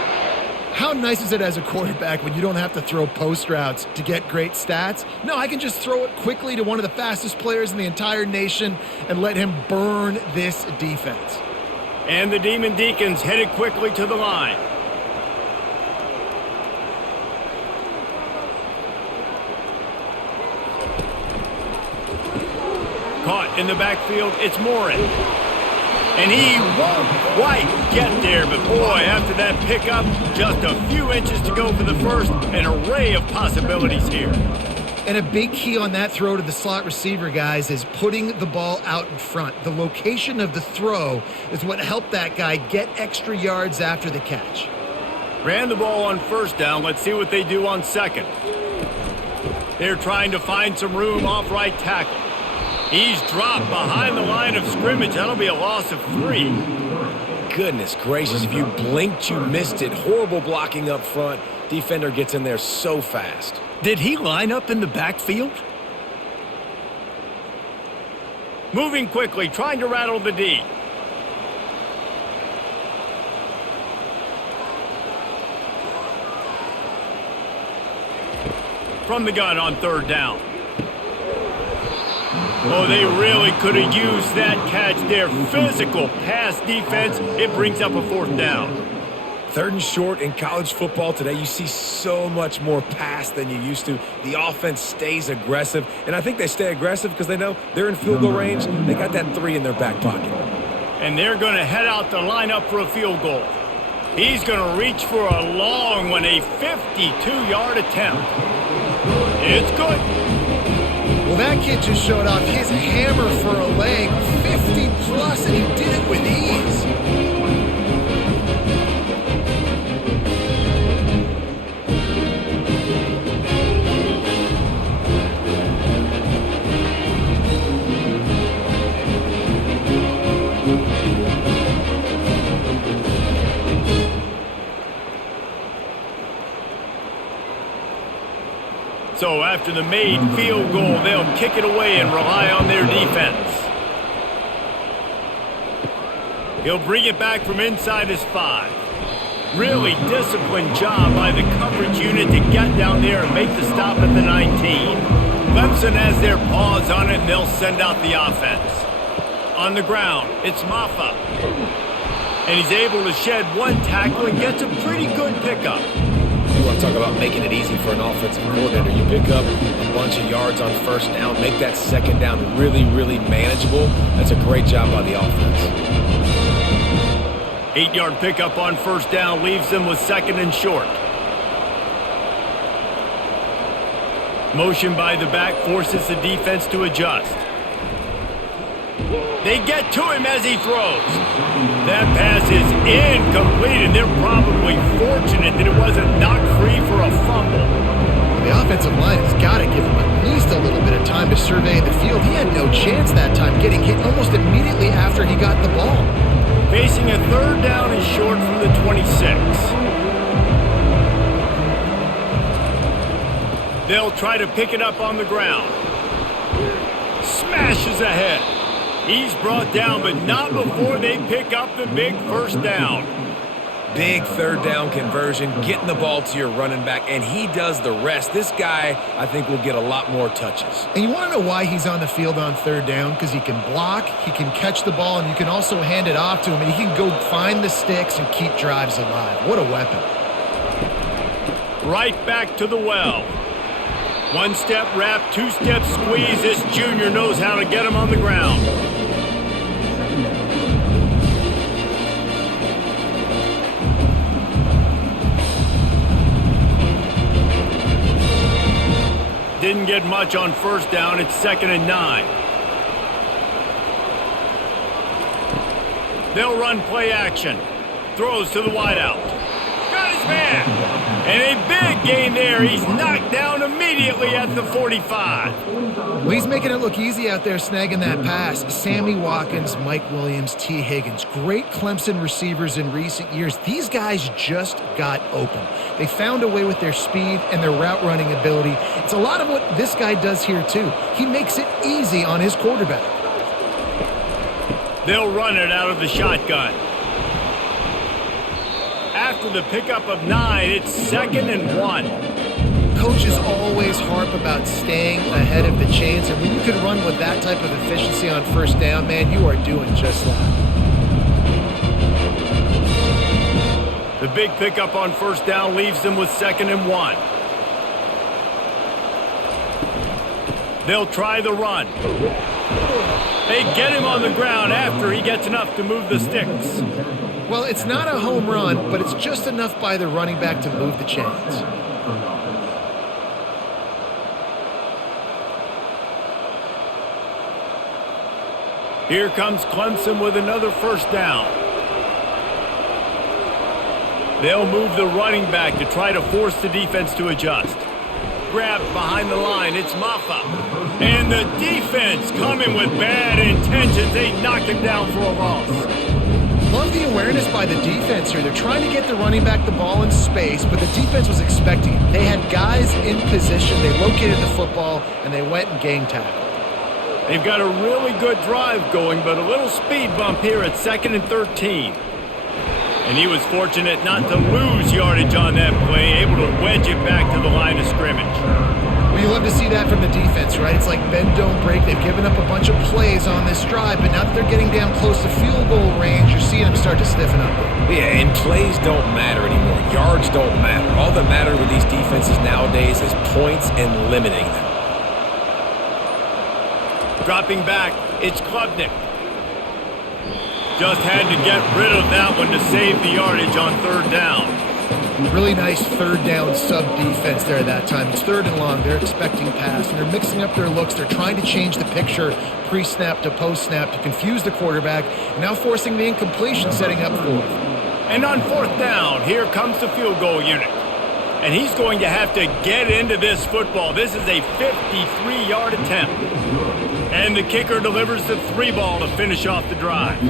How nice is it as a quarterback when you don't have to throw post routes to get great stats? No, I can just throw it quickly to one of the fastest players in the entire nation and let him burn this defense. And the Demon Deacons headed quickly to the line. Caught in the backfield, it's Morin. And he won't quite get there, but boy, after that pickup, just a few inches to go for the first, an array of possibilities here. And a big key on that throw to the slot receiver, guys, is putting the ball out in front. The location of the throw is what helped that guy get extra yards after the catch. Ran the ball on first down. Let's see what they do on second. They're trying to find some room off right tackle. He's dropped behind the line of scrimmage. That'll be a loss of 3. Goodness gracious, if you blinked, you missed it. Horrible blocking up front. Defender gets in there so fast. Did he line up in the backfield? Moving quickly, trying to rattle the D. From the gun on third down. Oh, they really could have used that catch there. Physical pass defense. It brings up a fourth down. 3rd and short in college football today. You see so much more pass than you used to. The offense stays aggressive, and I think they stay aggressive because they know they're in field goal range. They got that 3 in their back pocket. And they're going to head out to line up for a field goal. He's going to reach for a long one, a 52-yard attempt. It's good. Well, that kid just showed off his hammer for a leg, 50-plus, and he did it with ease. So after the made field goal, they'll kick it away and rely on their defense. He'll bring it back from inside his 5. Really disciplined job by the coverage unit to get down there and make the stop at the 19. Clemson has their paws on it, and they'll send out the offense. On the ground, it's Maffa. And he's able to shed 1 tackle and gets a pretty good pickup. You want to talk about making it easy for an offensive coordinator. You pick up a bunch of yards on first down, make that second down really, really manageable. That's a great job by the offense. 8-yard pickup on first down leaves them with 2nd and short. Motion by the back forces the defense to adjust. They get to him as he throws. That pass is incomplete, and they're probably fortunate that it wasn't knocked free for a fumble. The offensive line has got to give him at least a little bit of time to survey the field. He had no chance that time, getting hit almost immediately after he got the ball. Facing a 3rd down and short from the 26. They'll try to pick it up on the ground. smashes ahead. He's brought down, but not before they pick up the big first down. Big third down conversion, getting the ball to your running back, and he does the rest. This guy, I think, will get a lot more touches. And you want to know why he's on the field on third down? Because he can block, he can catch the ball, and you can also hand it off to him, and he can go find the sticks and keep drives alive. What a weapon. Right back to the well. One-step wrap, two-step squeeze. This junior knows how to get him on the ground. Didn't get much on first down. It's 2nd and 9. They'll run play action. Throws to the wideout. Got his man. And a big gain there. He's knocked down immediately at the 45. Well, he's making it look easy out there snagging that pass. Sammy Watkins, Mike Williams, T. Higgins. Great Clemson receivers in recent years. These guys just got open. They found a way with their speed and their route running ability. It's a lot of what this guy does here, too. He makes it easy on his quarterback. They'll run it out of the shotgun. After the pickup of 9, it's 2nd and 1. Coaches always harp about staying ahead of the chains, and when you can run with that type of efficiency on first down, man, you are doing just that. The big pickup on first down leaves them with 2nd and 1. They'll try the run. They get him on the ground after he gets enough to move the sticks. Well, it's not a home run, but it's just enough by the running back to move the chains. Here comes Clemson with another first down. They'll move the running back to try to force the defense to adjust. Grabbed behind the line, it's Maffa. And the defense coming with bad intentions. They knock him down for a loss. Love the awareness by the defense here. They're trying to get the running back the ball in space, but the defense was expecting it. They had guys in position. They located the football, and they went and gang tackled. They've got a really good drive going, but a little speed bump here at 2nd and 13. And he was fortunate not to lose yardage on that play, able to wedge it back to the line of scrimmage. Well, you love to see that from the defense, right? It's like bend, don't break. They've given up a bunch of plays on this drive, but now that they're getting down close to field goal range, you're seeing them start to stiffen up. Yeah, and plays don't matter anymore. Yards don't matter. All that matters with these defenses nowadays is points and limiting them. Dropping back, it's Klubnik. Just had to get rid of that one to save the yardage on third down. Really nice third down sub-defense there at that time. It's 3rd and long. They're expecting pass, and they're mixing up their looks. They're trying to change the picture pre-snap to post-snap to confuse the quarterback, and now forcing the incompletion, setting up 4th. And on 4th down, here comes the field goal unit. And he's going to have to get into this football. This is a 53-yard attempt. And the kicker delivers the 3-ball to finish off the drive.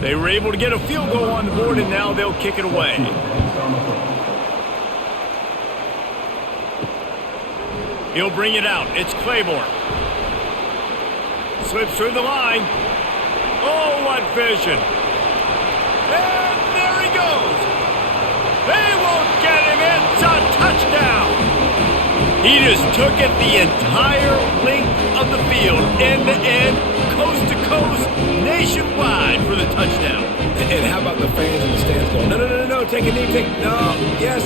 They were able to get a field goal on the board, and now they'll kick it away. He'll bring it out. It's Claiborne. Slips through the line. Oh, what vision. And there he goes. They won't get him. It's a touchdown. He just took it the entire length of the field, end to end, coast to coast, nationwide for the touchdown. And how about the fans in the stands going, no, take a knee, no, yes.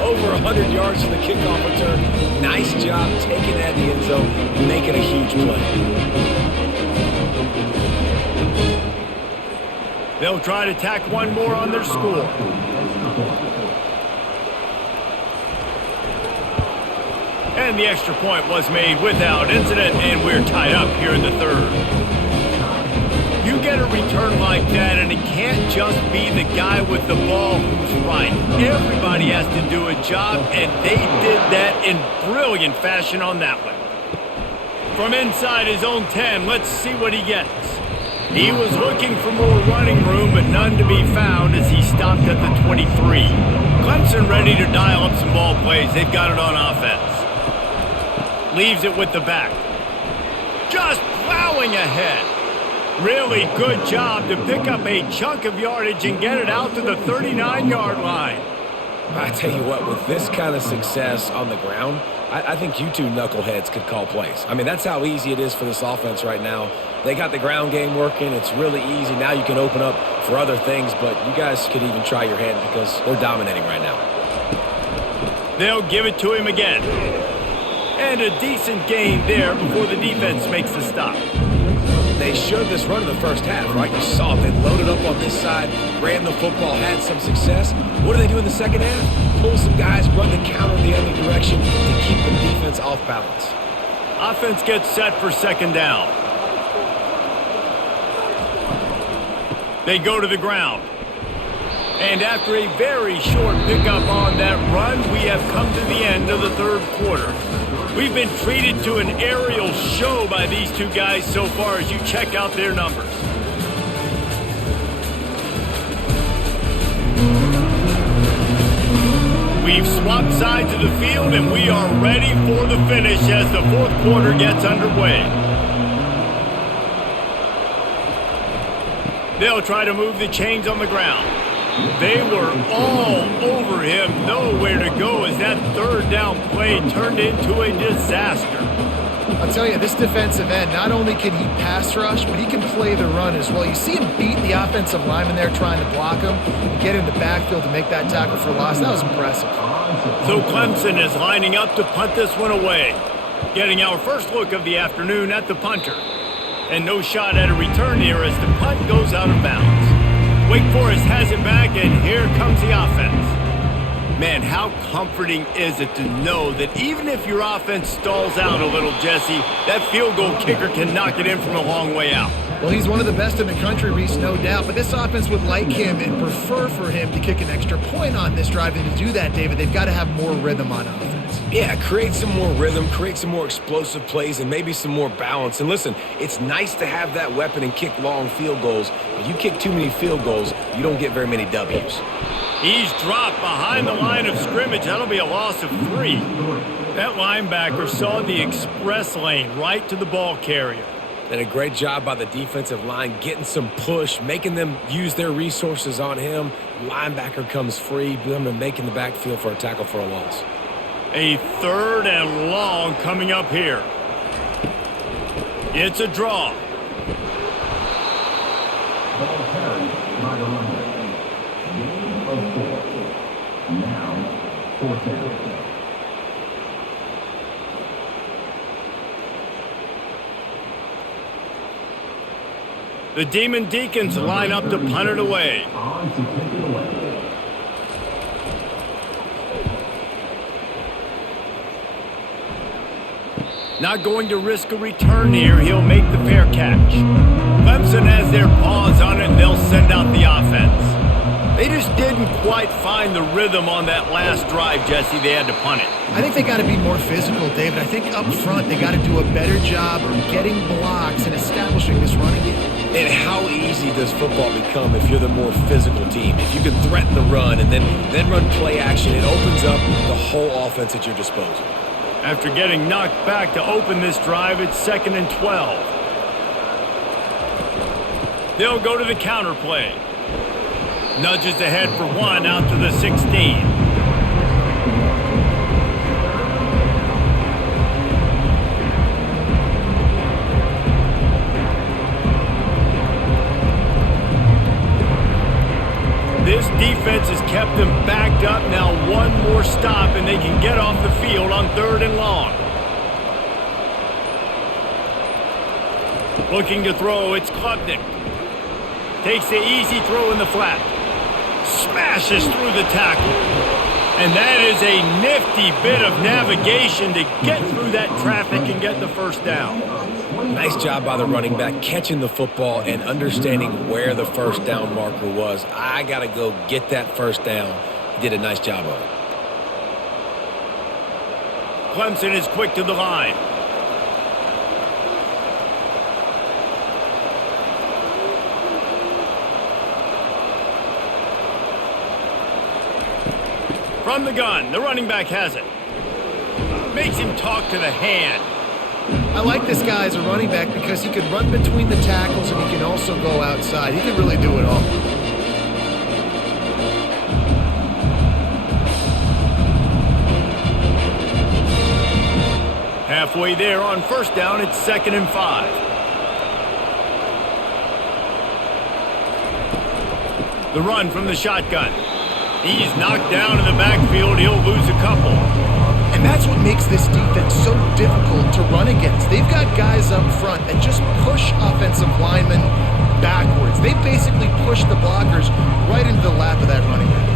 Over 100 yards to the kickoff return. Nice job taking that to the end zone and making a huge play. They'll try to tack one more on their score. And the extra point was made without incident, and we're tied up here in the third. You get a return like that, and it can't just be the guy with the ball who's right. Everybody has to do a job, and they did that in brilliant fashion on that one. From inside his own 10, let's see what he gets. He was looking for more running room, but none to be found as he stopped at the 23. Clemson ready to dial up some ball plays. They've got it on offense. Leaves it with the back. Just plowing ahead. Really good job to pick up a chunk of yardage and get it out to the 39-yard line. I tell you what, with this kind of success on the ground, I think you two knuckleheads could call plays. I mean, that's how easy it is for this offense right now. They got the ground game working. It's really easy. Now you can open up for other things, but you guys could even try your hand because they're dominating right now. They'll give it to him again. And a decent gain there before the defense makes the stop. They showed this run in the first half, right? You saw it. They loaded up on this side, ran the football, had some success. What do they do in the second half? Pull some guys, run the counter in the other direction to keep the defense off balance. Offense gets set for second down. They go to the ground. And after a very short pickup on that run, we have come to the end of the third quarter. We've been treated to an aerial show by these two guys so far as you check out their numbers. We've swapped sides of the field and we are ready for the finish as the fourth quarter gets underway. They'll try to move the chains on the ground. They were all over him, nowhere to go as that third down play turned into a disaster. I'll tell you, this defensive end, not only can he pass rush, but he can play the run as well. You see him beat the offensive lineman there trying to block him and get in the backfield to make that tackle for loss. That was impressive. So Clemson is lining up to punt this one away. Getting our first look of the afternoon at the punter. And no shot at a return here as the punt goes out of bounds. Wake Forest has it back, and here comes the offense. Man, how comforting is it to know that even if your offense stalls out a little, Jesse, that field goal kicker can knock it in from a long way out. Well, he's one of the best in the country, Reese, no doubt, but this offense would like him and prefer for him to kick an extra point on this drive. And to do that, David, they've got to have more rhythm on offense. Yeah, create some more rhythm, create some more explosive plays, and maybe some more balance. And listen, it's nice to have that weapon and kick long field goals. But you kick too many field goals, you don't get very many W's. He's dropped behind the line of scrimmage. That'll be a loss of 3. That linebacker saw the express lane right to the ball carrier. And a great job by the defensive line getting some push, making them use their resources on him. Linebacker comes free, making the backfield for a tackle for a loss. A third and long coming up here. It's a draw. Ball carried by the runner. Gain of 4. Now, fourth down. The Demon Deacons line up to punt it away. On to kick it away. Not going to risk a return here. He'll make the fair catch. Clemson has their paws on it, and they'll send out the offense. They just didn't quite find the rhythm on that last drive, Jesse. They had to punt it. I think they got to be more physical, David. I think up front they got to do a better job of getting blocks and establishing this running game. And how easy does football become if you're the more physical team? If you can threaten the run and then run play action, it opens up the whole offense at your disposal. After getting knocked back to open this drive, it's 2nd and 12. They'll go to the counter play. Nudges ahead for 1 out to the 16. This defense has kept them backed up. Now one more stop and they can get off the field on 3rd and long. Looking to throw, it's Klubnik. Takes the easy throw in the flat. Smashes through the tackle. And that is a nifty bit of navigation to get through that traffic and get the first down. Nice job by the running back catching the football and understanding where the first down marker was. I got to go get that first down. He did a nice job of it. Clemson is quick to the line. From the gun, the running back has it. Makes him talk to the hand. I like this guy as a running back because he can run between the tackles and he can also go outside. He can really do it all. Halfway there on first down, it's 2nd and 5. The run from the shotgun. He's knocked down in the backfield. He'll lose a couple. And that's what makes this defense so difficult to run against. They've got guys up front that just push offensive linemen backwards. They basically push the blockers right into the lap of that running back.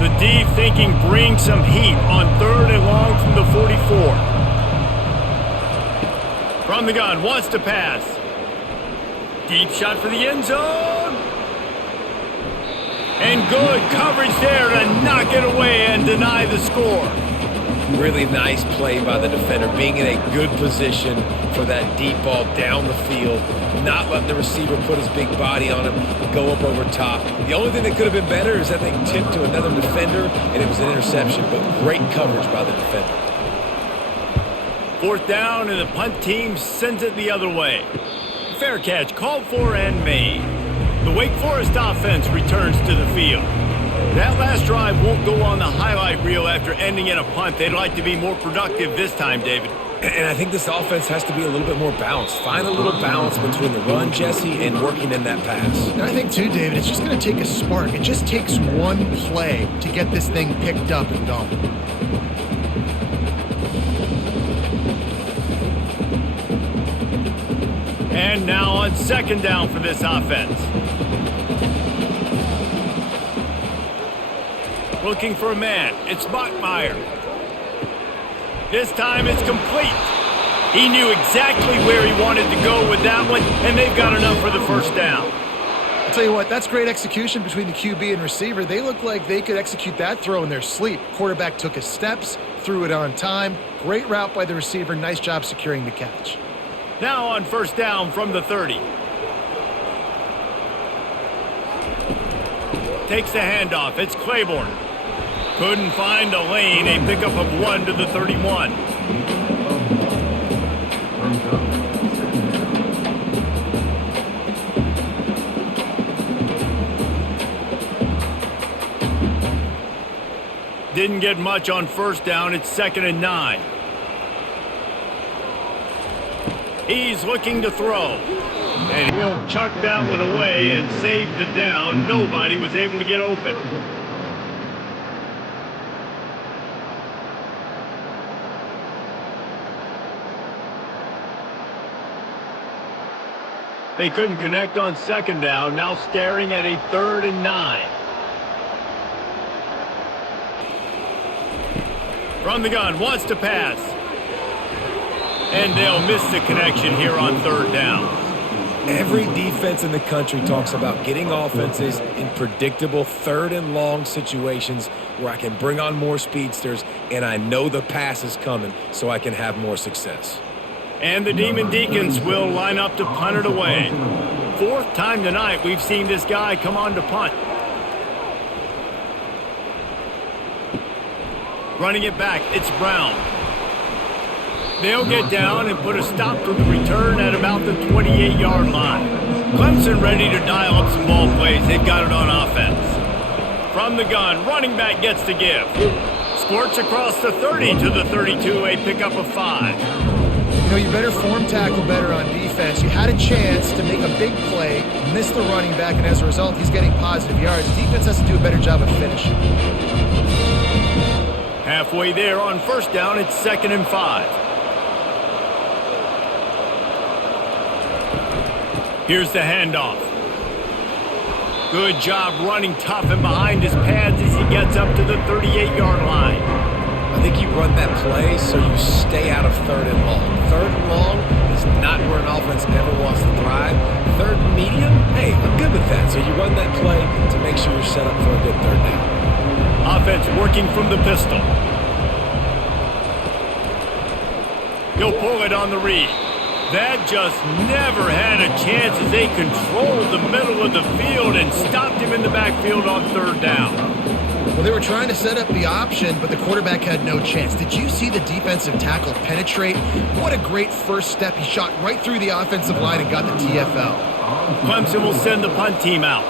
The D thinking bring some heat on 3rd and long from the 44. From the gun, wants to pass. Deep shot for the end zone. And good coverage there to knock it away and deny the score. Really nice play by the defender, being in a good position for that deep ball down the field, not letting the receiver put his big body on him, go up over top. The only thing that could have been better is that they tipped to another defender, and it was an interception, but great coverage by the defender. 4th down, and the punt team sends it the other way. Fair catch called for and made. The Wake Forest offense returns to the field. That last drive won't go on the highlight reel after ending in a punt. They'd like to be more productive this time, David. And I think this offense has to be a little bit more balanced. Find a little balance between the run, Jesse, and working in that pass. And I think, too, David, it's just going to take a spark. It just takes one play to get this thing picked up and going. And now on 2nd down for this offense. Looking for a man. It's Bachmeier. This time it's complete. He knew exactly where he wanted to go with that one, and they've got enough for the first down. I'll tell you what, that's great execution between the QB and receiver. They look like they could execute that throw in their sleep. Quarterback took his steps, threw it on time. Great route by the receiver. Nice job securing the catch. Now on 1st down from the 30. Takes the handoff. It's Claiborne. Couldn't find a lane. A pickup of 1 to the 31. Didn't get much on 1st down. It's 2nd and 9. He's looking to throw. And he'll chuck that one away and save the down. Nobody was able to get open. They couldn't connect on 2nd down. Now staring at a 3rd and 9. From the gun, wants to pass. And they'll miss the connection here on 3rd down. Every defense in the country talks about getting offenses in predictable 3rd and long situations where I can bring on more speedsters and I know the pass is coming so I can have more success. And the Demon Deacons will line up to punt it away. 4th time tonight we've seen this guy come on to punt. Running it back, it's Brown. They'll get down and put a stop to the return at about the 28-yard line. Clemson ready to dial up some ball plays. They've got it on offense. From the gun, running back gets to give. Squirts across the 30 to the 32, a pickup of 5. You know, you better form tackle better on defense. You had a chance to make a big play, missed the running back, and as a result, he's getting positive yards. Defense has to do a better job of finishing. Halfway there on 1st down, it's 2nd and 5. Here's the handoff. Good job running tough and behind his pads as he gets up to the 38-yard line. I think you run that play so you stay out of 3rd and long. 3rd and long is not where an offense ever wants to thrive. 3rd and medium, hey, I'm good with that. So you run that play to make sure you're set up for a good 3rd down. Offense working from the pistol. He'll pull it on the read. That just never had a chance as they controlled the middle of the field and stopped him in the backfield on 3rd down. Well, they were trying to set up the option, but the quarterback had no chance. Did you see the defensive tackle penetrate? What a great first step. He shot right through the offensive line and got the TFL. Clemson will send the punt team out.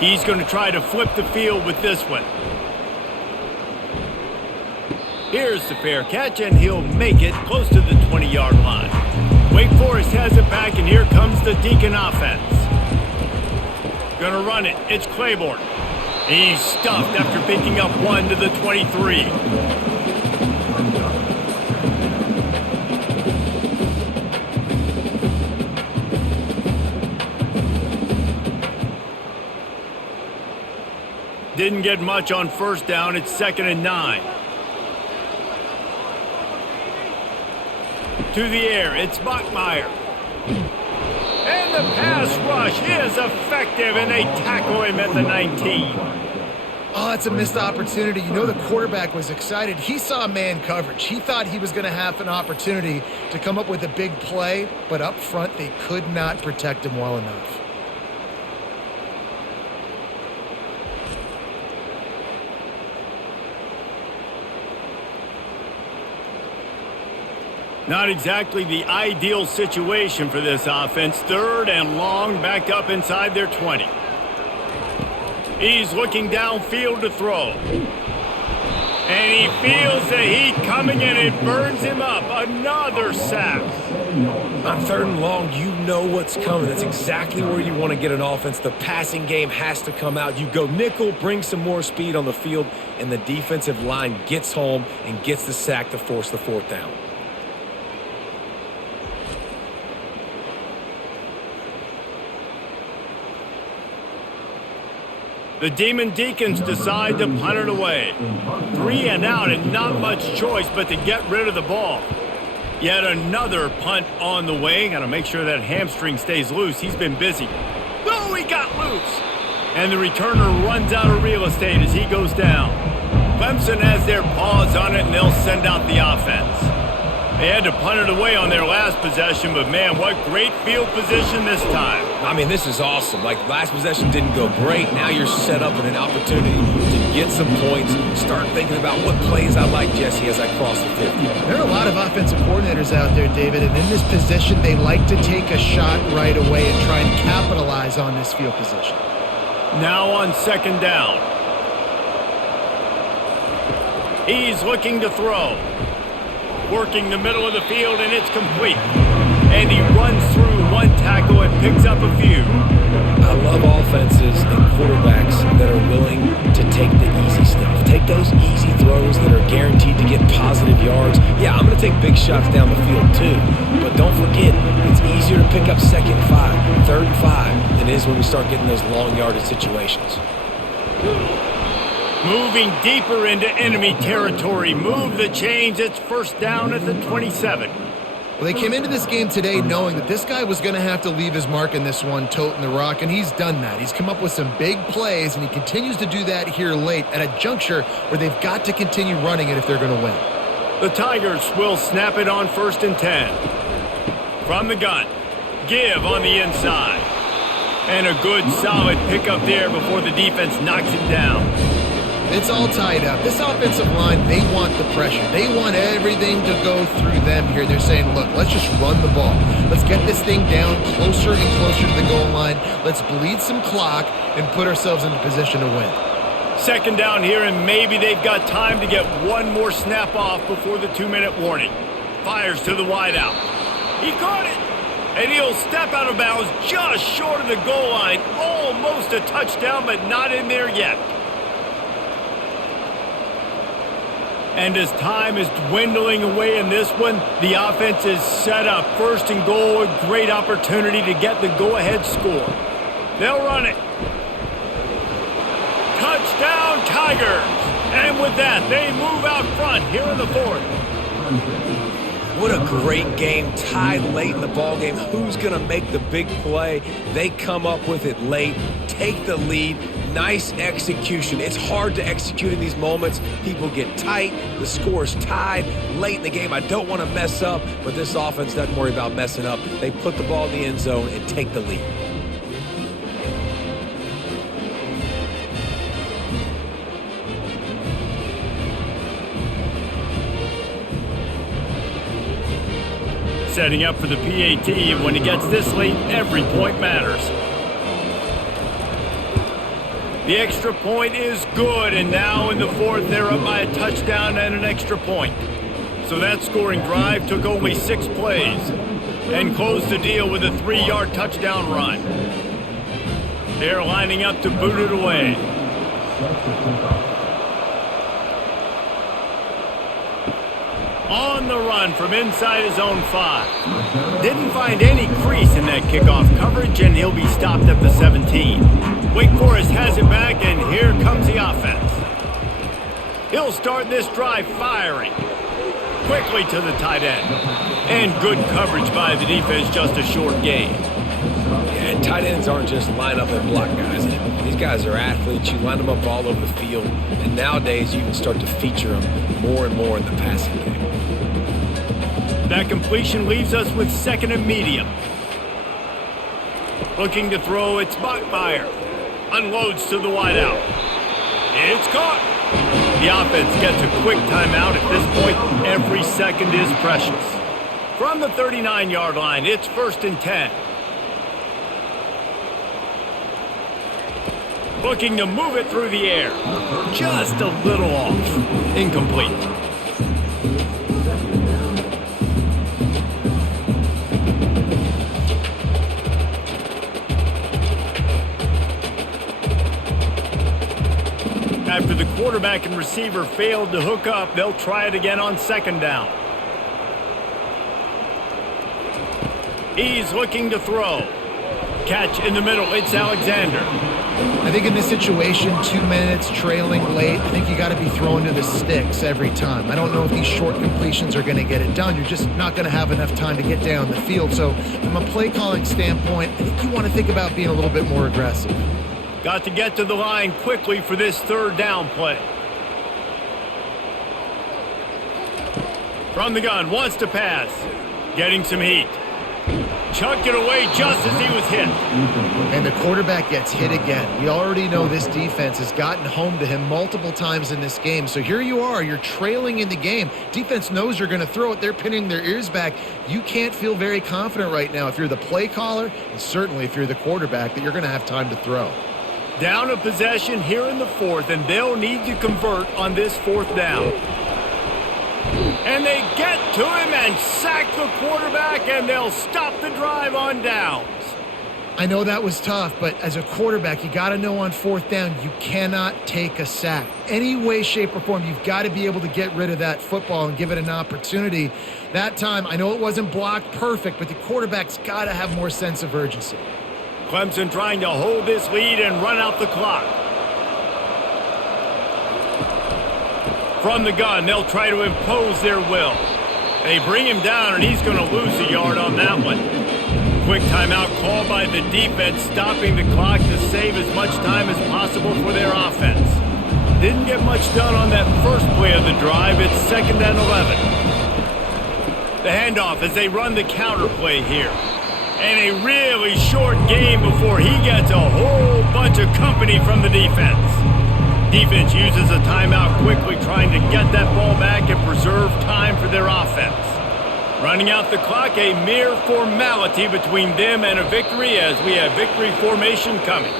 He's going to try to flip the field with this one. Here's the fair catch, and he'll make it close to the 20-yard line. Wake Forest has it back, and here comes the Deacon offense. Gonna run it. It's Claiborne. He's stuffed after picking up 1 to the 23. Didn't get much on 1st down. It's 2nd and 9. To the air, it's Bachmeier. And the pass rush is effective, and they tackle him at the 19. Oh, that's a missed opportunity. You know the quarterback was excited. He saw man coverage. He thought he was going to have an opportunity to come up with a big play, but up front they could not protect him well enough. Not exactly the ideal situation for this offense. 3rd and long, back up inside their 20. He's looking downfield to throw. And he feels the heat coming and it burns him up. Another sack. On 3rd and long, you know what's coming. That's exactly where you want to get an offense. The passing game has to come out. You go nickel, bring some more speed on the field, and the defensive line gets home and gets the sack to force the 4th down. The Demon Deacons decide to punt it away. 3 and out and not much choice but to get rid of the ball. Yet another punt on the way. Got to make sure that hamstring stays loose. He's been busy. Oh, he got loose. And the returner runs out of real estate as he goes down. Clemson has their paws on it and they'll send out the offense. They had to punt it away on their last possession, but man, what great field position this time. I mean, this is awesome. Like, last possession didn't go great. Now you're set up with an opportunity to get some points. Start thinking about what plays I like, Jesse, as I cross the 50. There are a lot of offensive coordinators out there, David, and in this position, they like to take a shot right away and try and capitalize on this field position. Now on 2nd down. He's looking to throw. Working the middle of the field, and it's complete. And he runs through 1 tackle and picks up a few. I love offenses and quarterbacks that are willing to take the easy stuff. Take those easy throws that are guaranteed to get positive yards. Yeah, I'm going to take big shots down the field too. But don't forget, it's easier to pick up 2nd and 5, 3rd and 5 than it is when we start getting those long yardage situations. Moving deeper into enemy territory. Move the chains. It's 1st down at the 27. Well, they came into this game today knowing that this guy was going to have to leave his mark in this one, toting the rock, and he's done that. He's come up with some big plays, and he continues to do that here late at a juncture where they've got to continue running it if they're going to win. The Tigers will snap it on 1st and 10. From the gun. Give on the inside. And a good solid pickup there before the defense knocks it down. It's all tied up. This offensive line, they want the pressure. They want everything to go through them here. They're saying, look, let's just run the ball. Let's get this thing down closer and closer to the goal line. Let's bleed some clock and put ourselves into position to win. 2nd down here, and maybe they've got time to get 1 more snap off before the 2-minute warning. Fires to the wideout. He caught it. And he'll step out of bounds just short of the goal line. Almost a touchdown, but not in there yet. And as time is dwindling away in this one, the offense is set up. 1st and goal, a great opportunity to get the go-ahead score. They'll run it. Touchdown, Tigers! And with that, they move out front here in the fourth. What a great game, tied late in the ballgame. Who's going to make the big play? They come up with it late, take the lead. Nice execution. It's hard to execute in these moments. People get tight. The score's tied late in the game. I don't want to mess up, but this offense doesn't worry about messing up. They put the ball in the end zone and take the lead. Setting up for the PAT, and when it gets this late, every point matters. The extra point is good, and now in the fourth, they're up by a touchdown and an extra point. So that scoring drive took only 6 plays and closed the deal with a 3-yard touchdown run. They're lining up to boot it away. On the run from inside his own 5. Didn't find any crease in that kickoff coverage, and he'll be stopped at the 17. Wake Forest has it back, and here comes the offense. He'll start this drive firing. Quickly to the tight end. And good coverage by the defense, just a short gain. Yeah, tight ends aren't just line up and block guys. These guys are athletes. You line them up all over the field. And nowadays, you can start to feature them more and more in the passing game. That completion leaves us with 2nd and medium. Looking to throw, it's Bachmeier. Unloads to the wideout. It's caught. The offense gets a quick timeout. At this point, every second is precious. From the 39-yard line, it's 1st and 10. Looking to move it through the air. Just a little off. Incomplete. After the quarterback and receiver failed to hook up, they'll try it again on 2nd down. He's looking to throw. Catch in the middle, it's Alexander. I think in this situation, 2 minutes trailing late, I think you got to be throwing to the sticks every time. I don't know if these short completions are going to get it done. You're just not going to have enough time to get down the field. So from a play calling standpoint, I think you want to think about being a little bit more aggressive. Got to get to the line quickly for this 3rd down play. From the gun, wants to pass. Getting some heat. Chucked it away just as he was hit. And the quarterback gets hit again. We already know this defense has gotten home to him multiple times in this game. So here you are, you're trailing in the game. Defense knows you're going to throw it. They're pinning their ears back. You can't feel very confident right now if you're the play caller, and certainly if you're the quarterback, that you're going to have time to throw. Down a possession here in the 4th, and they'll need to convert on this 4th down. And they get to him and sack the quarterback, and they'll stop the drive on downs. I know that was tough, but as a quarterback, you got to know on 4th down, you cannot take a sack. Any way, shape, or form, you've got to be able to get rid of that football and give it an opportunity. That time, I know it wasn't blocked perfect, but the quarterback's got to have more sense of urgency. Clemson trying to hold this lead and run out the clock. From the gun, they'll try to impose their will. They bring him down, and he's going to lose a yard on that one. Quick timeout called by the defense, stopping the clock to save as much time as possible for their offense. Didn't get much done on that first play of the drive. It's 2nd and 11. The handoff as they run the counter play here. And a really short game before he gets a whole bunch of company from the defense. Defense uses a timeout quickly, trying to get that ball back and preserve time for their offense. Running out the clock, a mere formality between them and a victory as we have victory formation coming.